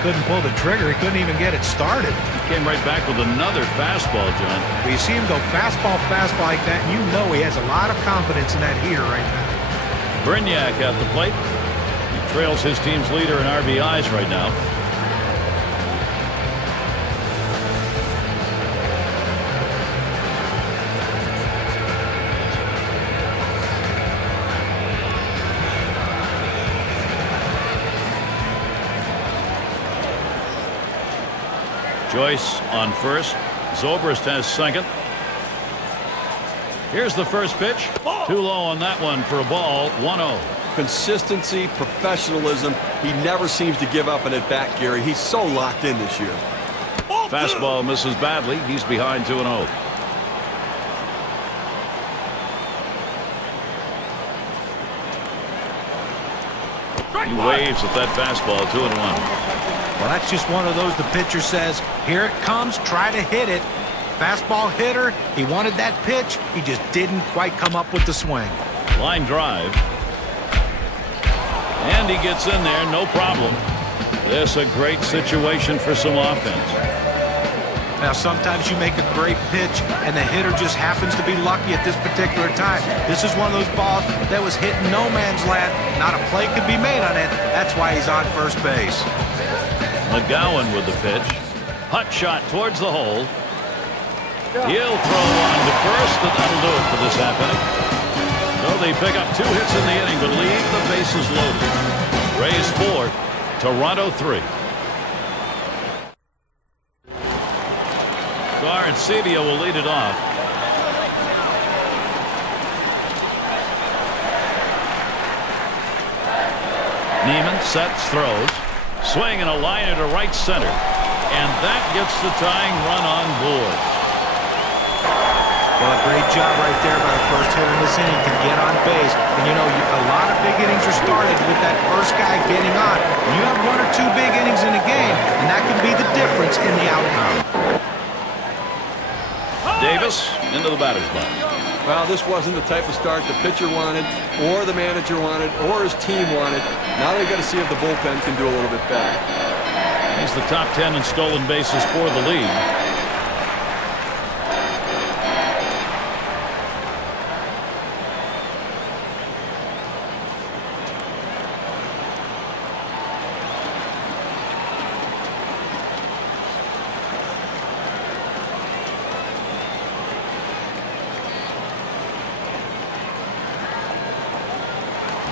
Couldn't pull the trigger. He couldn't even get it started. He came right back with another fastball, John. But you see him go fastball like that, and you know he has a lot of confidence in that heater right now. Brignac at the plate. He trails his team's leader in RBIs right now. Joyce on first. Zobrist has second. Here's the first pitch. Too low on that one for a ball. 1-0. Consistency, professionalism. He never seems to give up an at-bat, Gary. He's so locked in this year. Fastball misses badly. He's behind 2-0. He waves at that fastball. 2-1. Well, that's just one of those the pitcher says, here it comes, try to hit it. Fastball hitter, he wanted that pitch. He just didn't quite come up with the swing. Line drive. And he gets in there, no problem. This a great situation for some offense. Now, sometimes you make a great pitch, and the hitter just happens to be lucky at this particular time. This is one of those balls that was hit in no man's land. Not a play could be made on it. That's why he's on first base. McGowan with the pitch. Hot shot towards the hole. He'll throw one to first, and that'll do it for this half inning. So they pick up 2 hits in the inning, but leave the bases loaded. Rays 4, Toronto 3. Arencibia will lead it off. Neiman sets, throws. Swing and a liner to right center. And that gets the tying run on board. Well, a great job right there by the first hitter in this inning to get on base. And, you know, a lot of big innings are started with that first guy getting on. You have 1 or 2 big innings in a game, and that can be the difference in the outcome. Davis into the batter's box. Well, this wasn't the type of start the pitcher wanted, or the manager wanted, or his team wanted. Now they've got to see if the bullpen can do a little bit better. He's the top 10 in stolen bases for the league.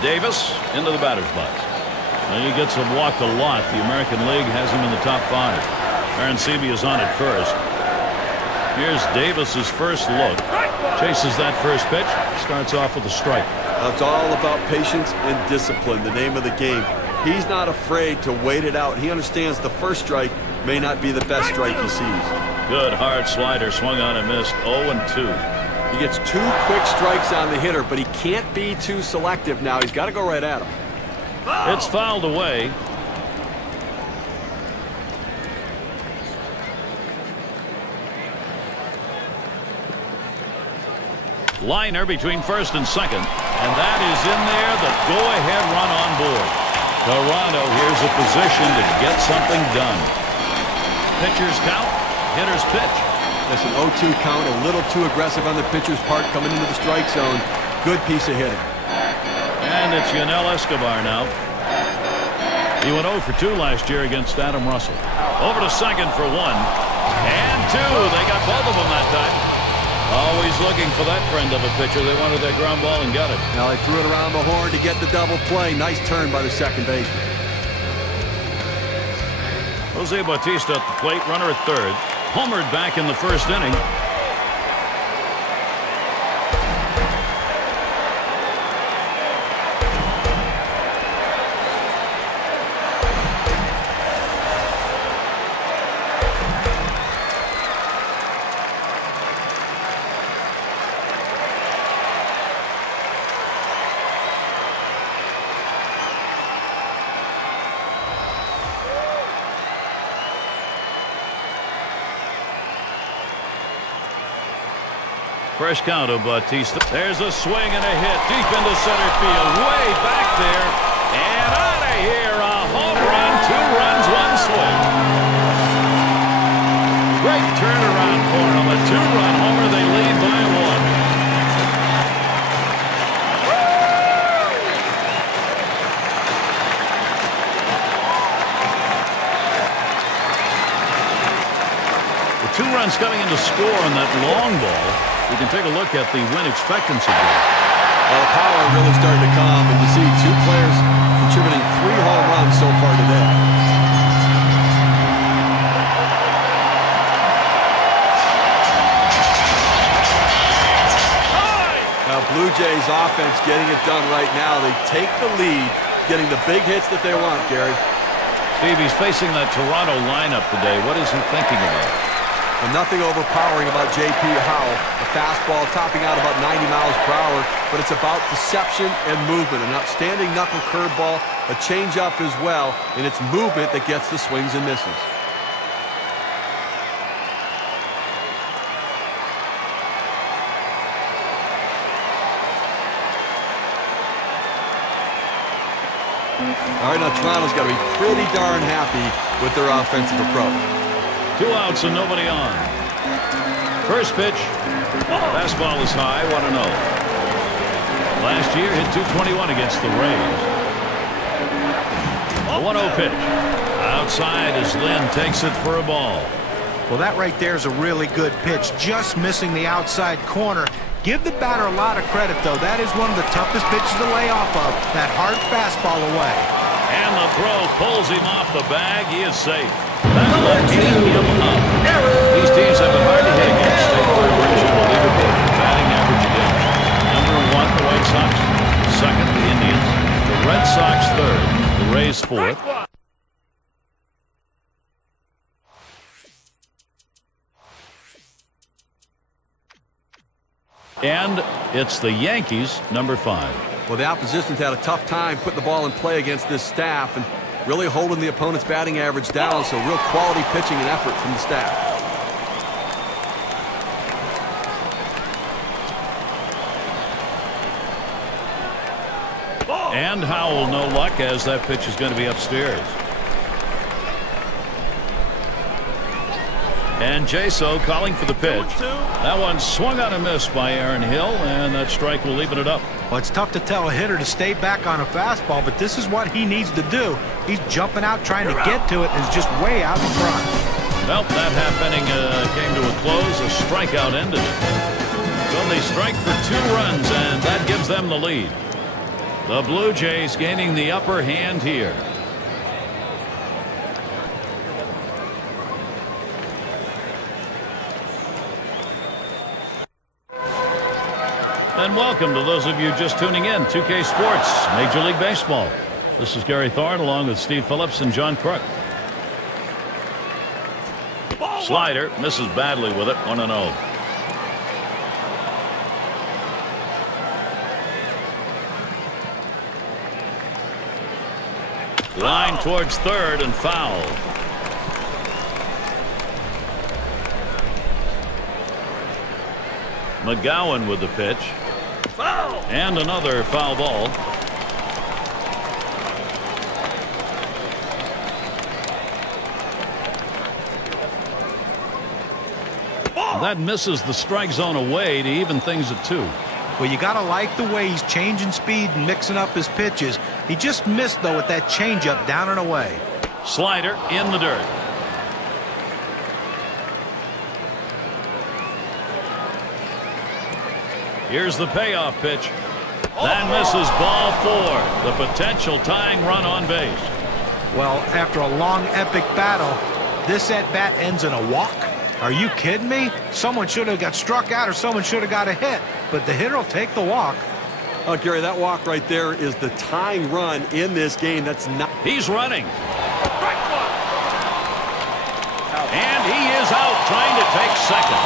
Davis into the batter's box. And he gets him walked a lot. The American League has him in the top 5. Arencibia is on at first. Here's Davis's first look. Chases that first pitch. Starts off with a strike. It's all about patience and discipline, the name of the game. He's not afraid to wait it out. He understands the first strike may not be the best strike he sees. Good hard slider swung on and missed. 0-2. He gets 2 quick strikes on the hitter, but he can't be too selective now. He's got to go right at him. It's fouled away. Liner between first and second, and that is in there. The go-ahead run on board. Toronto here's a position to get something done. Pitcher's count, hitter's pitch. That's an 0-2 count, a little too aggressive on the pitcher's part coming into the strike zone. Good piece of hitting. And it's Yunel Escobar now. He went 0 for 2 last year against Adam Russell. Over to second for 1. And 2. They got both of them that time. Always looking for that friend of a pitcher. They wanted that ground ball and got it. Now they threw it around the horn to get the double play. Nice turn by the second baseman. Jose Bautista at the plate, runner at third. Homered back in the first inning. Fresh count of Bautista. There's a swing and a hit deep into center field. Way back there. And out of here. A home run. 2 runs, 1 swing. Great turnaround for them. A 2-run homer. They lead by 1. The 2 runs coming in to score on that long ball. We can take a look at the win expectancy graph. Well, the power really starting to come, and you see 2 players contributing 3 home runs so far today. Blue Jays offense getting it done right now. They take the lead, getting the big hits that they want, Gary. Steve, he's facing that Toronto lineup today. What is he thinking about? Well, nothing overpowering about J.P. Howell. A fastball topping out about 90 miles per hour, but it's about deception and movement. An outstanding knuckle curveball, a changeup as well, and it's movement that gets the swings and misses. All right, now Toronto's got to be pretty darn happy with their offensive approach. 2 outs and nobody on. First pitch. Fastball is high, 1-0. Last year hit .221 against the Rays. The 1-0 pitch. Outside as Lynn takes it for a ball. Well, that right there is a really good pitch. Just missing the outside corner. Give the batter a lot of credit, though. That is one of the toughest pitches to lay off of. That hard fastball away. And the throw pulls him off the bag. He is safe. That will tee him up. These teams have been hard to hit against. State Farm Regional leaderboard for batting average against. Number 1, the White Sox. Second, the Indians. The Red Sox third. The Rays fourth. And it's the Yankees, number 5. Well, the opposition's had a tough time putting the ball in play against this staff and really holding the opponent's batting average down, so real quality pitching and effort from the staff. And Howell, no luck, as that pitch is going to be upstairs. And Jaso calling for the pitch. That one swung on a miss by Aaron Hill, and that strike will even it up. Well, it's tough to tell a hitter to stay back on a fastball, but this is what he needs to do. He's jumping out, trying to get to it, and is just way out in front. Well, that half inning came to a close. A strikeout ended it. So they strike for 2 runs, and that gives them the lead. The Blue Jays gaining the upper hand here. And welcome to those of you just tuning in. 2K Sports, Major League Baseball. This is Gary Thorne along with Steve Phillips and John Crook. Slider misses badly with it, 1-0. Line towards third and foul. McGowan with the pitch. And another foul ball. That misses the strike zone away to even things at 2. Well, you got to like the way he's changing speed and mixing up his pitches. He just missed, though, with that changeup down and away. Slider in the dirt. Here's the payoff pitch. That misses ball 4. The potential tying run on base. Well, after a long, epic battle, this at-bat ends in a walk. Are you kidding me? Someone should have got struck out or someone should have got a hit, but the hitter will take the walk. Oh, Gary, that walk right there is the tying run in this game. That's not. He's running. And he is out trying to take second.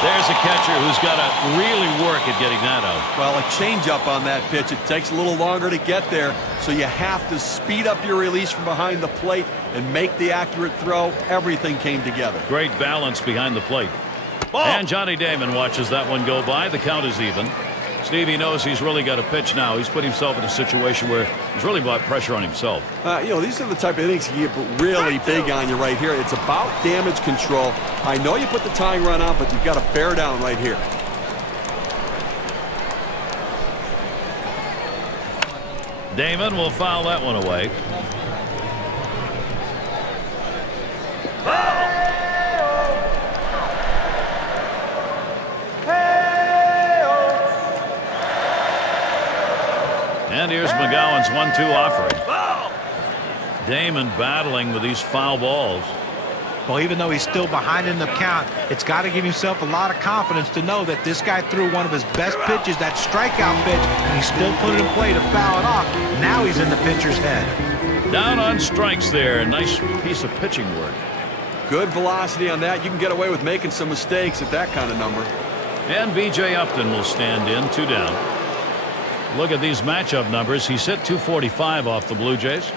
There's a catcher who's got to really work at getting that out. Well, a changeup on that pitch. It takes a little longer to get there, so you have to speed up your release from behind the plate and make the accurate throw. Everything came together. Great balance behind the plate. And Johnny Damon watches that one go by. The count is even. Stevie knows he's really got to pitch now. He's put himself in a situation where he's really brought pressure on himself. You know, these are the type of innings you get really big on you right here. It's about damage control. I know you put the tying run on, but you've got to bear down right here. Damon will foul that one away. And here's McGowan's 1-2 offering. Damon battling with these foul balls. Well, even though he's still behind in the count, it's got to give himself a lot of confidence to know that this guy threw one of his best pitches, that strikeout pitch, and he still put it in play to foul it off. Now he's in the pitcher's head. Down on strikes there. Nice piece of pitching work. Good velocity on that. You can get away with making some mistakes at that kind of number. And B.J. Upton will stand in, 2 down. Look at these matchup numbers. He's hit .245 off the Blue Jays.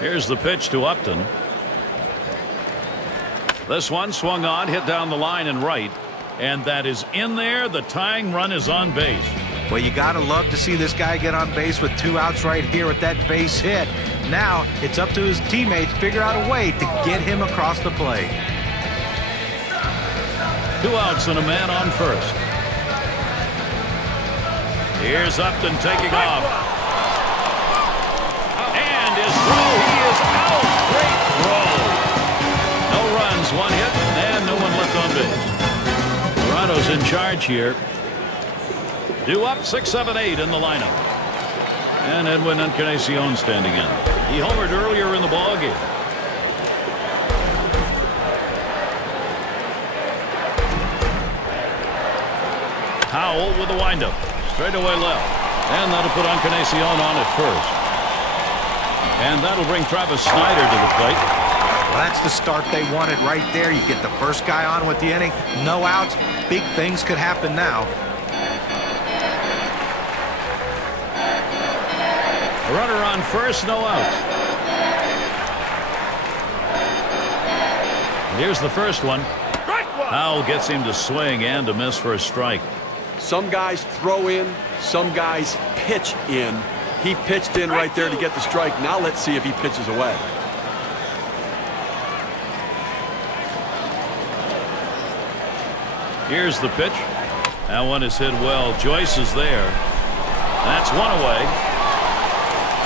Here's the pitch to Upton. This one swung on, hit down the line and right. And that is in there. The tying run is on base. Well, you got to love to see this guy get on base with 2 outs right here with that base hit. Now it's up to his teammates to figure out a way to get him across the plate. 2 outs and a man on first. Here's Upton taking off. And his throw, he is out. Great throw. No runs, 1 hit, and no one left on base. Toronto's in charge here. Due up 6-7-8 in the lineup. And Edwin Encarnacion standing in. He homered earlier in the ballgame. Howell with the windup. Straight away left. And that'll put Encarnacion on at first. And that'll bring Travis Snyder to the plate. Well, that's the start they wanted right there. You get the first guy on with the inning. No outs. Big things could happen now. A runner on first, no outs. Here's the first one. Howell gets him to swing and to miss for a strike. Some guys throw in, some guys pitch in. He pitched in right there to get the strike. Now let's see if he pitches away. Here's the pitch. That one is hit well. Joyce is there. That's 1 away.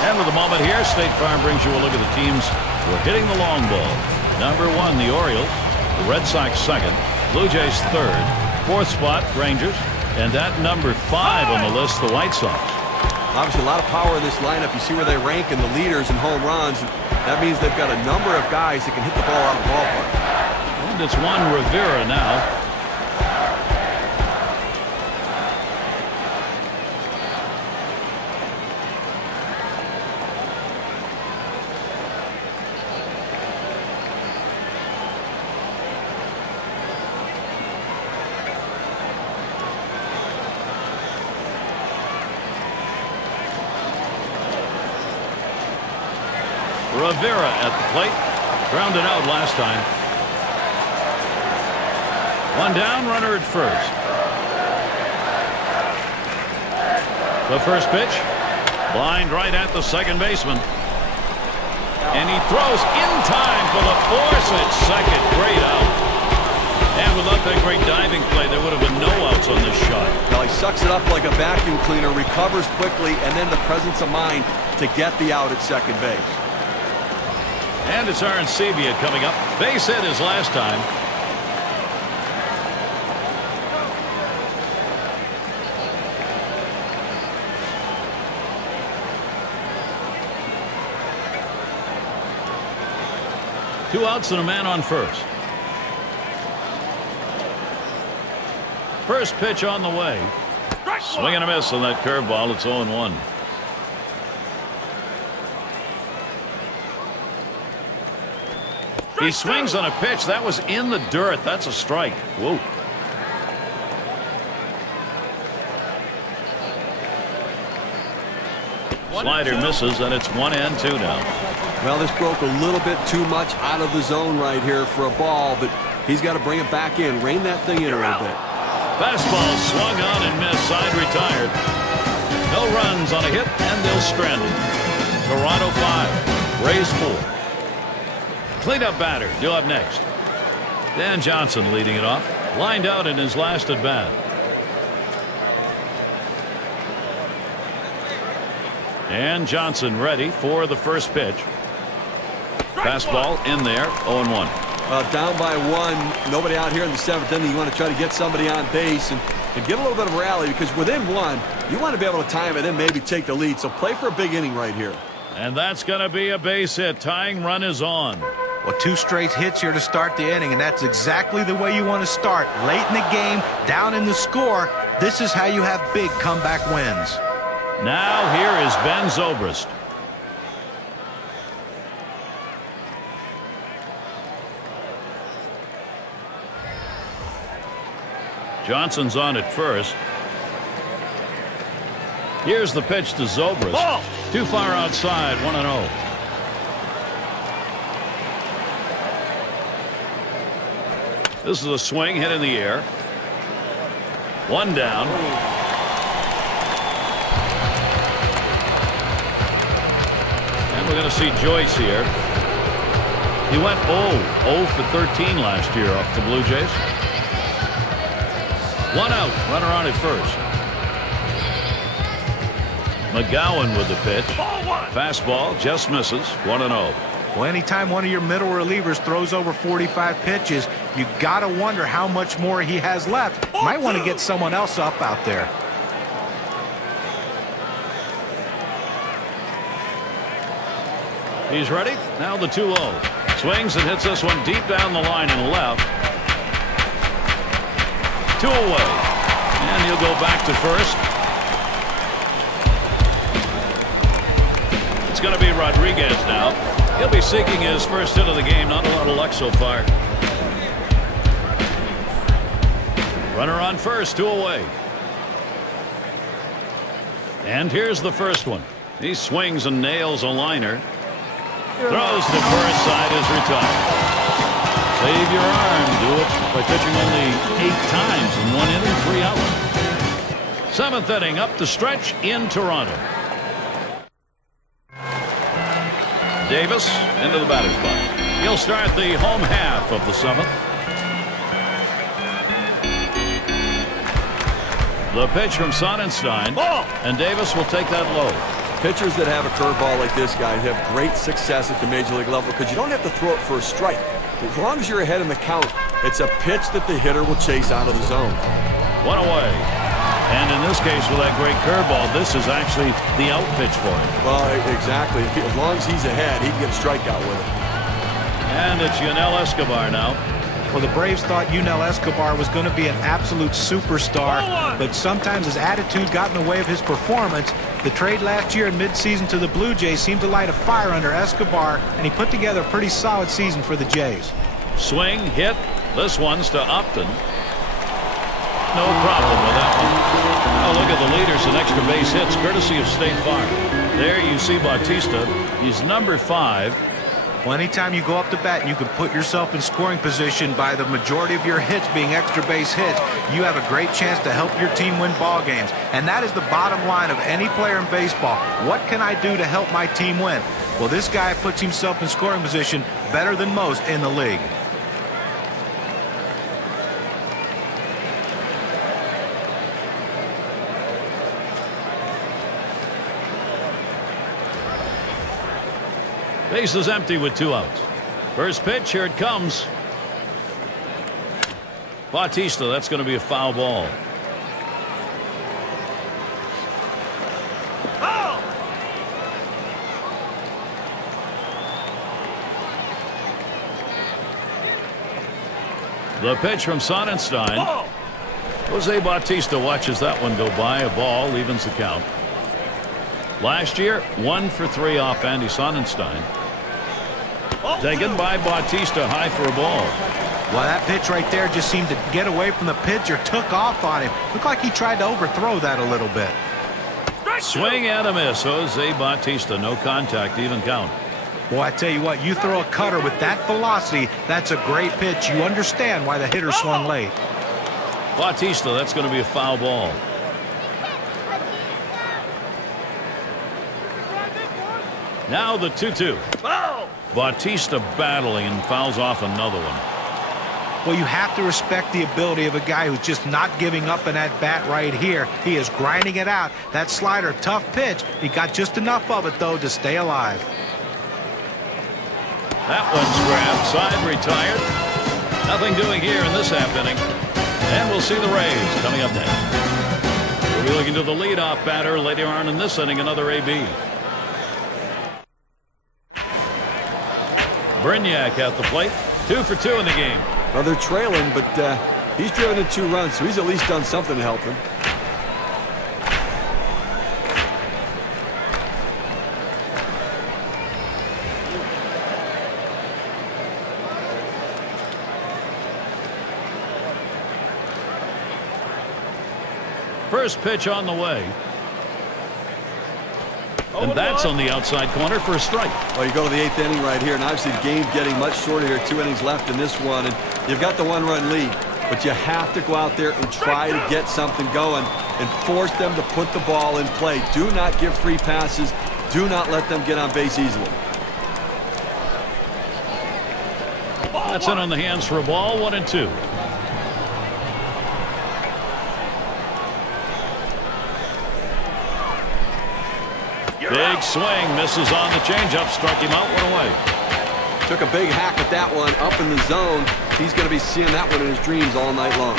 And with a moment here, State Farm brings you a look at the teams who are hitting the long ball. Number 1, the Orioles. The Red Sox 2nd. Blue Jays 3rd. 4th spot, Rangers. And at number 5 on the list, the White Sox. Obviously, a lot of power in this lineup. You see where they rank in the leaders in home runs. That means they've got a number of guys that can hit the ball out of the ballpark. And it's Juan Rivera now. Rivera at the plate. Grounded out last time. 1 down, runner at first. The first pitch. Blind right at the second baseman. And he throws in time for the force at second. Great out. And without that great diving play, there would have been no outs on this shot. Now he sucks it up like a vacuum cleaner, recovers quickly, and then the presence of mind to get the out at second base. And it's Arancibia coming up. Base hit his last time. Two outs and a man on first. First pitch on the way. Swing and a miss on that curveball. It's 0-1. He swings on a pitch that was in the dirt. That's a strike. Whoa. Slider misses, and it's 1-2 now. Well, this broke a little bit too much out of the zone right here for a ball, but he's got to bring it back in. Rein that thing in a little bit. Fastball swung on and missed. Side retired. No runs on a hit, and they'll strand him. Toronto 5. Rays 4. Cleanup batter due up next. Dan Johnson leading it off. Lined out in his last at bat. And Johnson ready for the first pitch. Fastball in there, 0-1. Down by 1, nobody out here in the 7th inning. You want to try to get somebody on base and get a little bit of rally, because within 1, you want to be able to time it and maybe take the lead. So play for a big inning right here. And that's going to be a base hit. Tying run is on. Well, 2 straight hits here to start the inning, and that's exactly the way you want to start. Late in the game, down in the score, this is how you have big comeback wins. Now here is Ben Zobrist. Johnson's on at first. Here's the pitch to Zobrist. Ball. Too far outside, 1-0. This is a swing, hit in the air. 1 down. And we're going to see Joyce here. He went 0 for 13 last year off the Blue Jays. 1 out, runner on at first. McGowan with the pitch. Fastball just misses, 1-0. Well, anytime one of your middle relievers throws over 45 pitches, you got to wonder how much more he has left. Might want to get someone else up out there. He's ready. Now the 2-0. Swings and hits this one deep down the line and left. 2 away. And he'll go back to first. It's going to be Rodriguez now. He'll be seeking his first hit of the game. Not a lot of luck so far. Runner on first, 2 away. And here's the first one. He swings and nails a liner. Throws to first, side is retired. Save your arm. Do it by pitching only 8 times in 1 inning, 3 out. 7th inning, up the stretch in Toronto. Davis into the batter's box. He'll start the home half of the 7th. The pitch from Sonnenstein. Ball. And Davis will take that low. Pitchers that have a curveball like this guy have great success at the major league level, because you don't have to throw it for a strike. As long as you're ahead in the count, it's a pitch that the hitter will chase out of the zone. 1 away. And in this case, with that great curveball, this is actually the out pitch for him. Well, exactly. As long as he's ahead, he can get a strikeout with it. And it's Yunel Escobar now. Well, the Braves thought Yunel Escobar was going to be an absolute superstar, but sometimes his attitude got in the way of his performance. The trade last year in midseason to the Blue Jays seemed to light a fire under Escobar, and he put together a pretty solid season for the Jays. Swing, hit. This one's to Upton. No problem with that one. Oh, look at the leaders in extra base hits, courtesy of State Farm. There you see Bautista. He's number 5. Well, anytime you go up to bat and you can put yourself in scoring position by the majority of your hits being extra base hits, you have a great chance to help your team win ball games. And that is the bottom line of any player in baseball. What can I do to help my team win? Well, this guy puts himself in scoring position better than most in the league. Base is empty with 2 outs. First pitch, here it comes. Bautista, that's going to be a foul ball. Oh! The pitch from Sonnenstein. Oh! Jose Bautista watches that one go by. A ball evens the count. Last year, 1 for 3 off Andy Sonnenstein. Taken by Bautista, high for a ball. Well, that pitch right there just seemed to get away from the pitcher, took off on him. Looked like he tried to overthrow that a little bit. Swing and a miss. Jose Bautista, no contact, even count. Boy, I tell you what, you throw a cutter with that velocity, that's a great pitch. You understand why the hitter swung late. Bautista, that's going to be a foul ball. Now the 2-2. Bautista battling and fouls off another one. Well, you have to respect the ability of a guy who's just not giving up in that bat right here. He is grinding it out. That slider, tough pitch. He got just enough of it, though, to stay alive. That one's grabbed. Side retired. Nothing doing here in this half inning. And we'll see the Rays coming up next. We'll be looking to the leadoff batter later on in this inning, another AB. Brignac at the plate. 2 for 2 in the game. Well, they're trailing, but he's driven in 2 runs, so he's at least done something to help them. First pitch on the way. And that's on the outside corner for a strike. Well, you go to the 8th inning right here, and obviously the game's getting much shorter here. 2 innings left in this one, and you've got the 1-run lead. But you have to go out there and try to get something going and force them to put the ball in play. Do not give free passes. Do not let them get on base easily. That's in on the hands for a ball. 1-2. Big swing, misses on the changeup, struck him out, 1 away. Took a big hack at that one up in the zone. He's going to be seeing that one in his dreams all night long.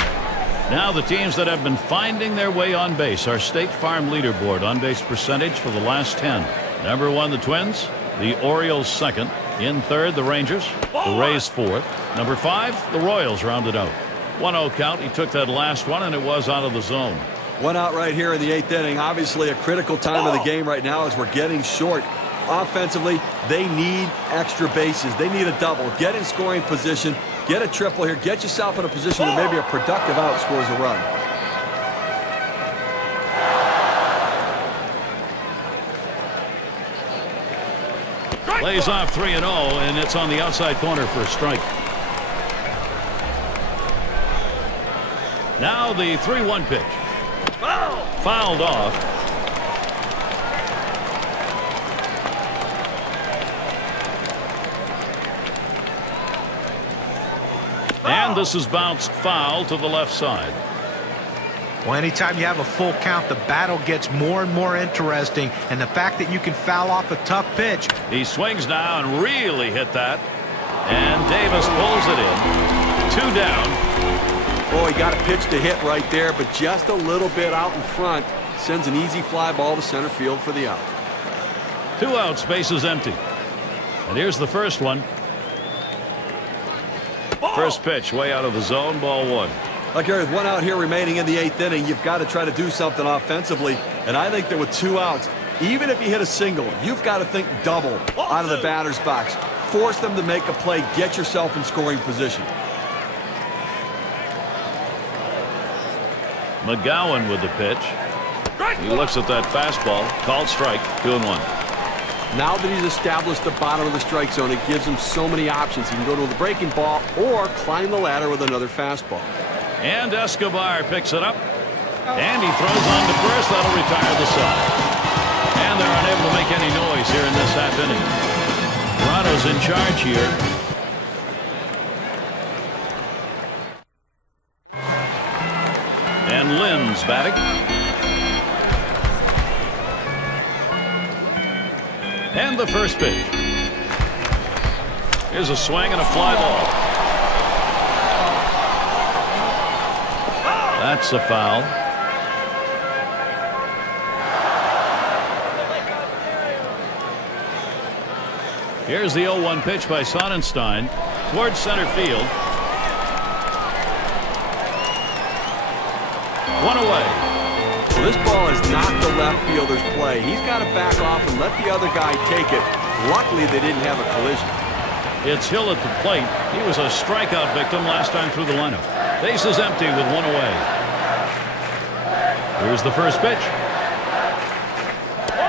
Now the teams that have been finding their way on base. Our State Farm leaderboard on base percentage for the last 10. Number 1, the Twins. The Orioles 2nd. In 3rd, the Rangers. The Rays 4th. Number 5, the Royals rounded out. 1-0 count. He took that last one, and it was out of the zone. 1 out right here in the 8th inning. Obviously a critical time of the game right now as we're getting short. Offensively, they need extra bases. They need a double. Get in scoring position. Get a triple here. Get yourself in a position where maybe a productive out scores a run. Lays off 3-0, and it's on the outside corner for a strike. Now the 3-1 pitch. Fouled off. And this is bounced foul to the left side. Well, anytime you have a full count, the battle gets more and more interesting. And the fact that you can foul off a tough pitch. He swings now and really hit that. And Davis pulls it in. 2 down. Oh, he got a pitch to hit right there, but just a little bit out in front. Sends an easy fly ball to center field for the out. 2 outs, base is empty. And here's the first one. First pitch way out of the zone, ball 1. Like there is 1 out here remaining in the 8th inning. You've got to try to do something offensively. And I think that with 2 outs, even if you hit a single, you've got to think double out of the batter's box. Force them to make a play. Get yourself in scoring position. McGowan with the pitch. He looks at that fastball. Called strike. 2-1. Now that he's established the bottom of the strike zone, it gives him so many options. He can go to the breaking ball or climb the ladder with another fastball. And Escobar picks it up. And he throws on to first. That'll retire the side. And they're unable to make any noise here in this half inning. Toronto's in charge here. And Lynn's batting. And the first pitch. Here's a swing and a fly ball. That's a foul. Here's the 0-1 pitch by Sonnenstein towards center field. 1 away. Well, this ball is not the left fielder's play. He's got to back off and let the other guy take it. Luckily, they didn't have a collision. It's Hill at the plate. He was a strikeout victim last time through the lineup. Base is empty with 1 away. Here's the first pitch.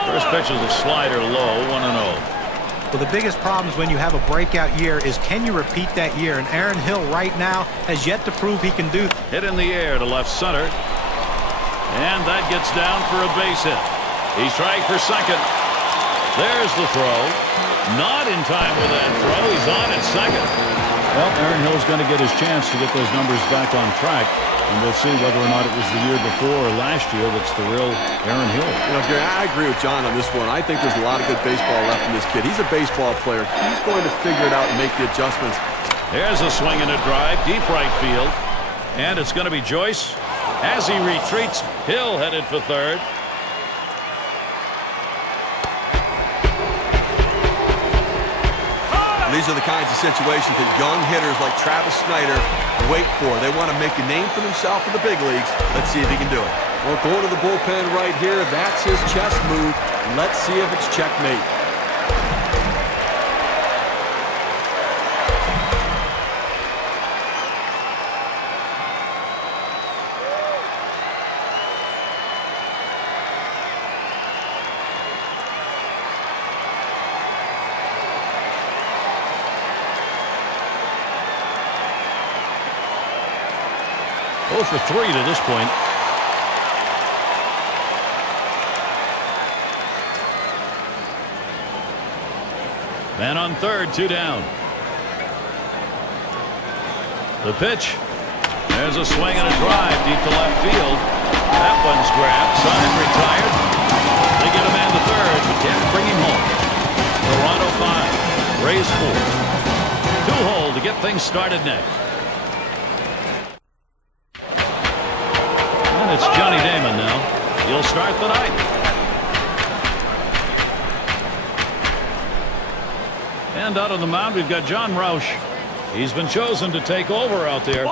First pitch is a slider low, 1-0. Well, the biggest problems when you have a breakout year is can you repeat that year? And Aaron Hill right now has yet to prove he can do that. Hit in the air to left center. And that gets down for a base hit. He's trying for second. There's the throw. Not in time with that throw. He's on at second. Well, Aaron Hill's going to get his chance to get those numbers back on track. And we'll see whether or not it was the year before or last year that's the real Aaron Hill. You know, Gary, I agree with John on this one. I think there's a lot of good baseball left in this kid. He's a baseball player. He's going to figure it out and make the adjustments. There's a swing and a drive, deep right field. And it's going to be Joyce. As he retreats, Hill headed for third. These are the kinds of situations that young hitters like Travis Snyder wait for. They want to make a name for themselves in the big leagues. Let's see if he can do it. Well, going to the bullpen right here, that's his chess move. Let's see if it's checkmate. For 3 to this point. Man on third, 2 down. The pitch. There's a swing and a drive deep to left field. That one's grabbed. Sign retired. They get a man to third, but can't bring him home. Toronto 5. Rays 4. 2 hole to get things started next. It's Johnny Damon now. He'll start the night. And out on the mound, we've got John Roush. He's been chosen to take over out there.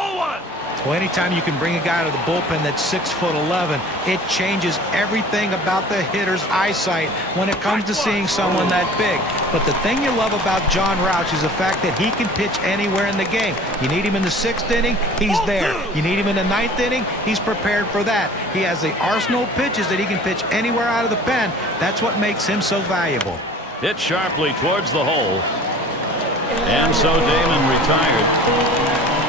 Well, anytime you can bring a guy to the bullpen that's 6'11", it changes everything about the hitter's eyesight when it comes to seeing someone that big. But the thing you love about John Roush is the fact that he can pitch anywhere in the game. You need him in the 6th inning, he's there. You need him in the 9th inning, he's prepared for that. He has the arsenal of pitches that he can pitch anywhere out of the pen. That's what makes him so valuable. Hit sharply towards the hole. And so Damon retired.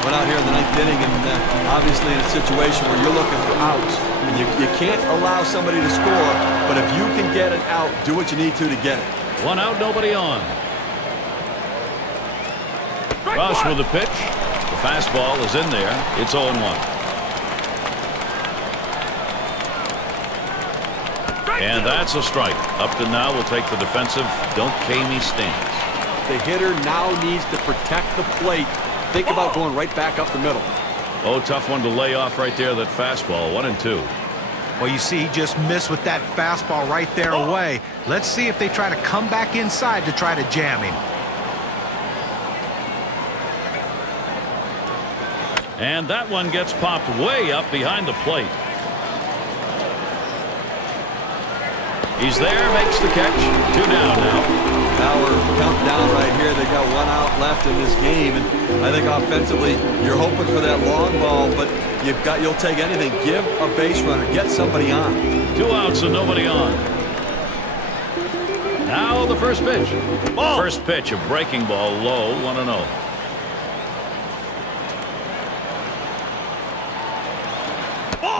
Went out here in the 9th inning, and obviously in a situation where you're looking for outs. And you can't allow somebody to score, but if you can get it out, do what you need to get it. 1 out, nobody on. Rush with the pitch. The fastball is in there. It's 0-1. And that's a strike. Upton now will take the defensive don't K me stance. The hitter now needs to protect the plate. Think about going right back up the middle. Oh, tough one to lay off right there, that fastball. 1-2. Well, you see, he just missed with that fastball right there away. Let's see if they try to come back inside to try to jam him. And that one gets popped way up behind the plate. He's there, makes the catch. 2 down now. Now we're counting down right here. They got 1 out left in this game, and I think offensively you're hoping for that long ball, but you'll take anything. Give a base runner, get somebody on. 2 outs and nobody on. Now the first pitch. Ball. First pitch, a breaking ball, low, 1-0.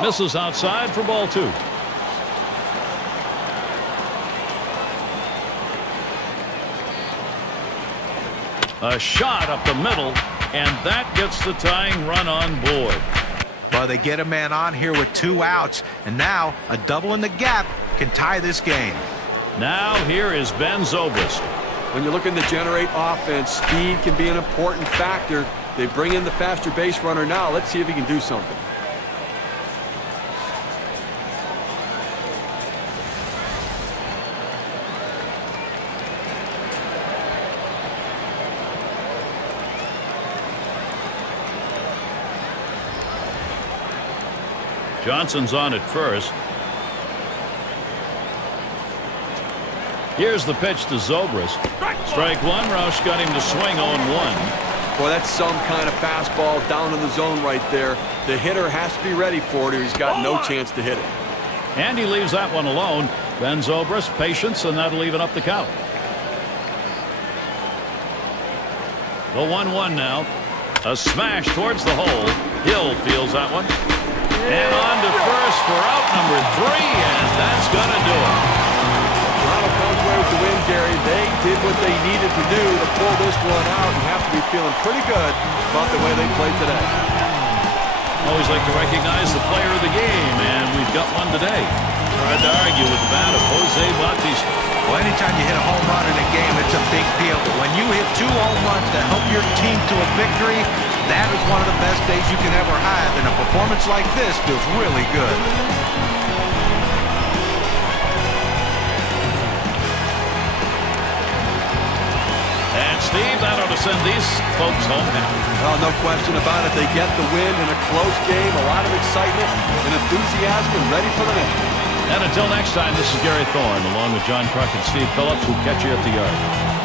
Misses outside for ball 2. A shot up the middle, and that gets the tying run on board. Well, they get a man on here with 2 outs, and now a double in the gap can tie this game. Now here is Ben Zobrist. When you're looking to generate offense, speed can be an important factor. They bring in the faster base runner now. Let's see if he can do something. Johnson's on at first. Here's the pitch to Zobrist. Strike 1. Roush got him to swing 0-1. Boy, that's some kind of fastball down in the zone right there. The hitter has to be ready for it, or he's got no chance to hit it. And he leaves that one alone. Ben Zobrist, patience, and that'll even up the count. The 1-1 now. A smash towards the hole. Hill fields that one. And on to first for out number 3, and that's going to do it. Toronto comes ways to win, Gary. They did what they needed to do to pull this one out and have to be feeling pretty good about the way they played today. Always like to recognize the player of the game, and we've got one today. Hard to argue with the bat of Jose Bautista. Well, anytime you hit a home run in a game, it's a big deal. But when you hit 2 home runs to help your team to a victory, that is one of the best days you can ever have. And a performance like this feels really good. And Steve, that ought to send these folks home happy. Well, no question about it. They get the win in a close game, a lot of excitement and enthusiasm, and ready for the next one. And until next time, this is Gary Thorne, along with John Kruk and Steve Phillips. We'll catch you at the yard.